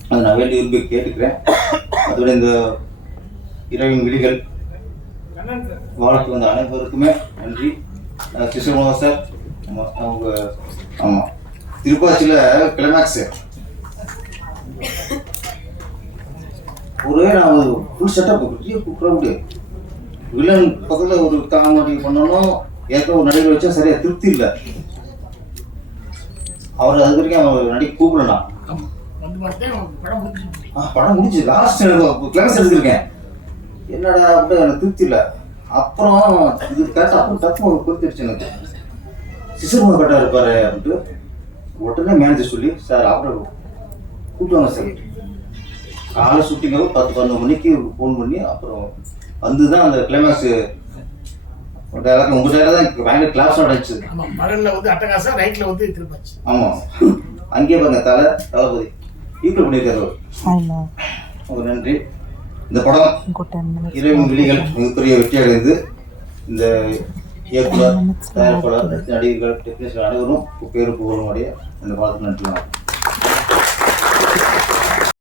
அதை நான் வேண்டி விரும்பி கேட்டுக்கிறேன். அதோட இந்த இரவின் விழிகள் வாழ்த்து வந்த அனைவருக்குமே நன்றி. கிருஷ்ணகுமார் சார் அவங்க ஆமாம் திருப்பாச்சியில் கிளைமேக்ஸு ஒரே நான் ஒரு ஃபுல் செட்டப் பெரிய க்ரௌடு வில்லன் பக்கத்தில் ஒரு காமெடி பண்ணணும் ஏற்க ஒரு நடிகை வச்சா சரியா திருப்தி இல்லை. அவர் அது வரைக்கும் அவர் நடிக்க கூப்பிடணும். படம் முடிஞ்சு லாஸ்ட் கிளாஸ் எடுத்திருக்கேன். என்னடா அப்படி எனக்கு திருப்தி இல்லை. அப்புறம் இது கரெக்டாக அப்புறம் தப்பு பொறுத்துருச்சு எனக்கு. சிசர்மா கட்டா இருப்பாரு அப்படின்ட்டு உடனே மேனேஜர் சொல்லி சார் அவரை கூப்பிடுவாங்க சார். காலை ஷூட்டிங்காக 10-11 மணிக்கு ஃபோன் பண்ணி அப்புறம் வந்து தான் அந்த கிளைமேக்ஸ் டைலாக் உங்கள் டைலாக் தான் பயங்கர கிளாஸ் நடந்துச்சு. பகலில் வந்து அட்டகாசம், நைட்டில் வந்து திருப்பாச்சு. ஆமாம் அங்கேயே பாருங்க தளபதி ஈக்குவல் பண்ணியிருக்காரு. ரொம்ப நன்றி. இந்த படம் இரவின் விழிகள் மிகப்பெரிய வெற்றி அடைந்து இந்த இயக்குனர், தயாரிப்பாளர், நடிகர்கள், டெக்னீஷியன் அனைவரும் பேரு புகழும் அடைய இந்த படத்துக்கு நன்றி.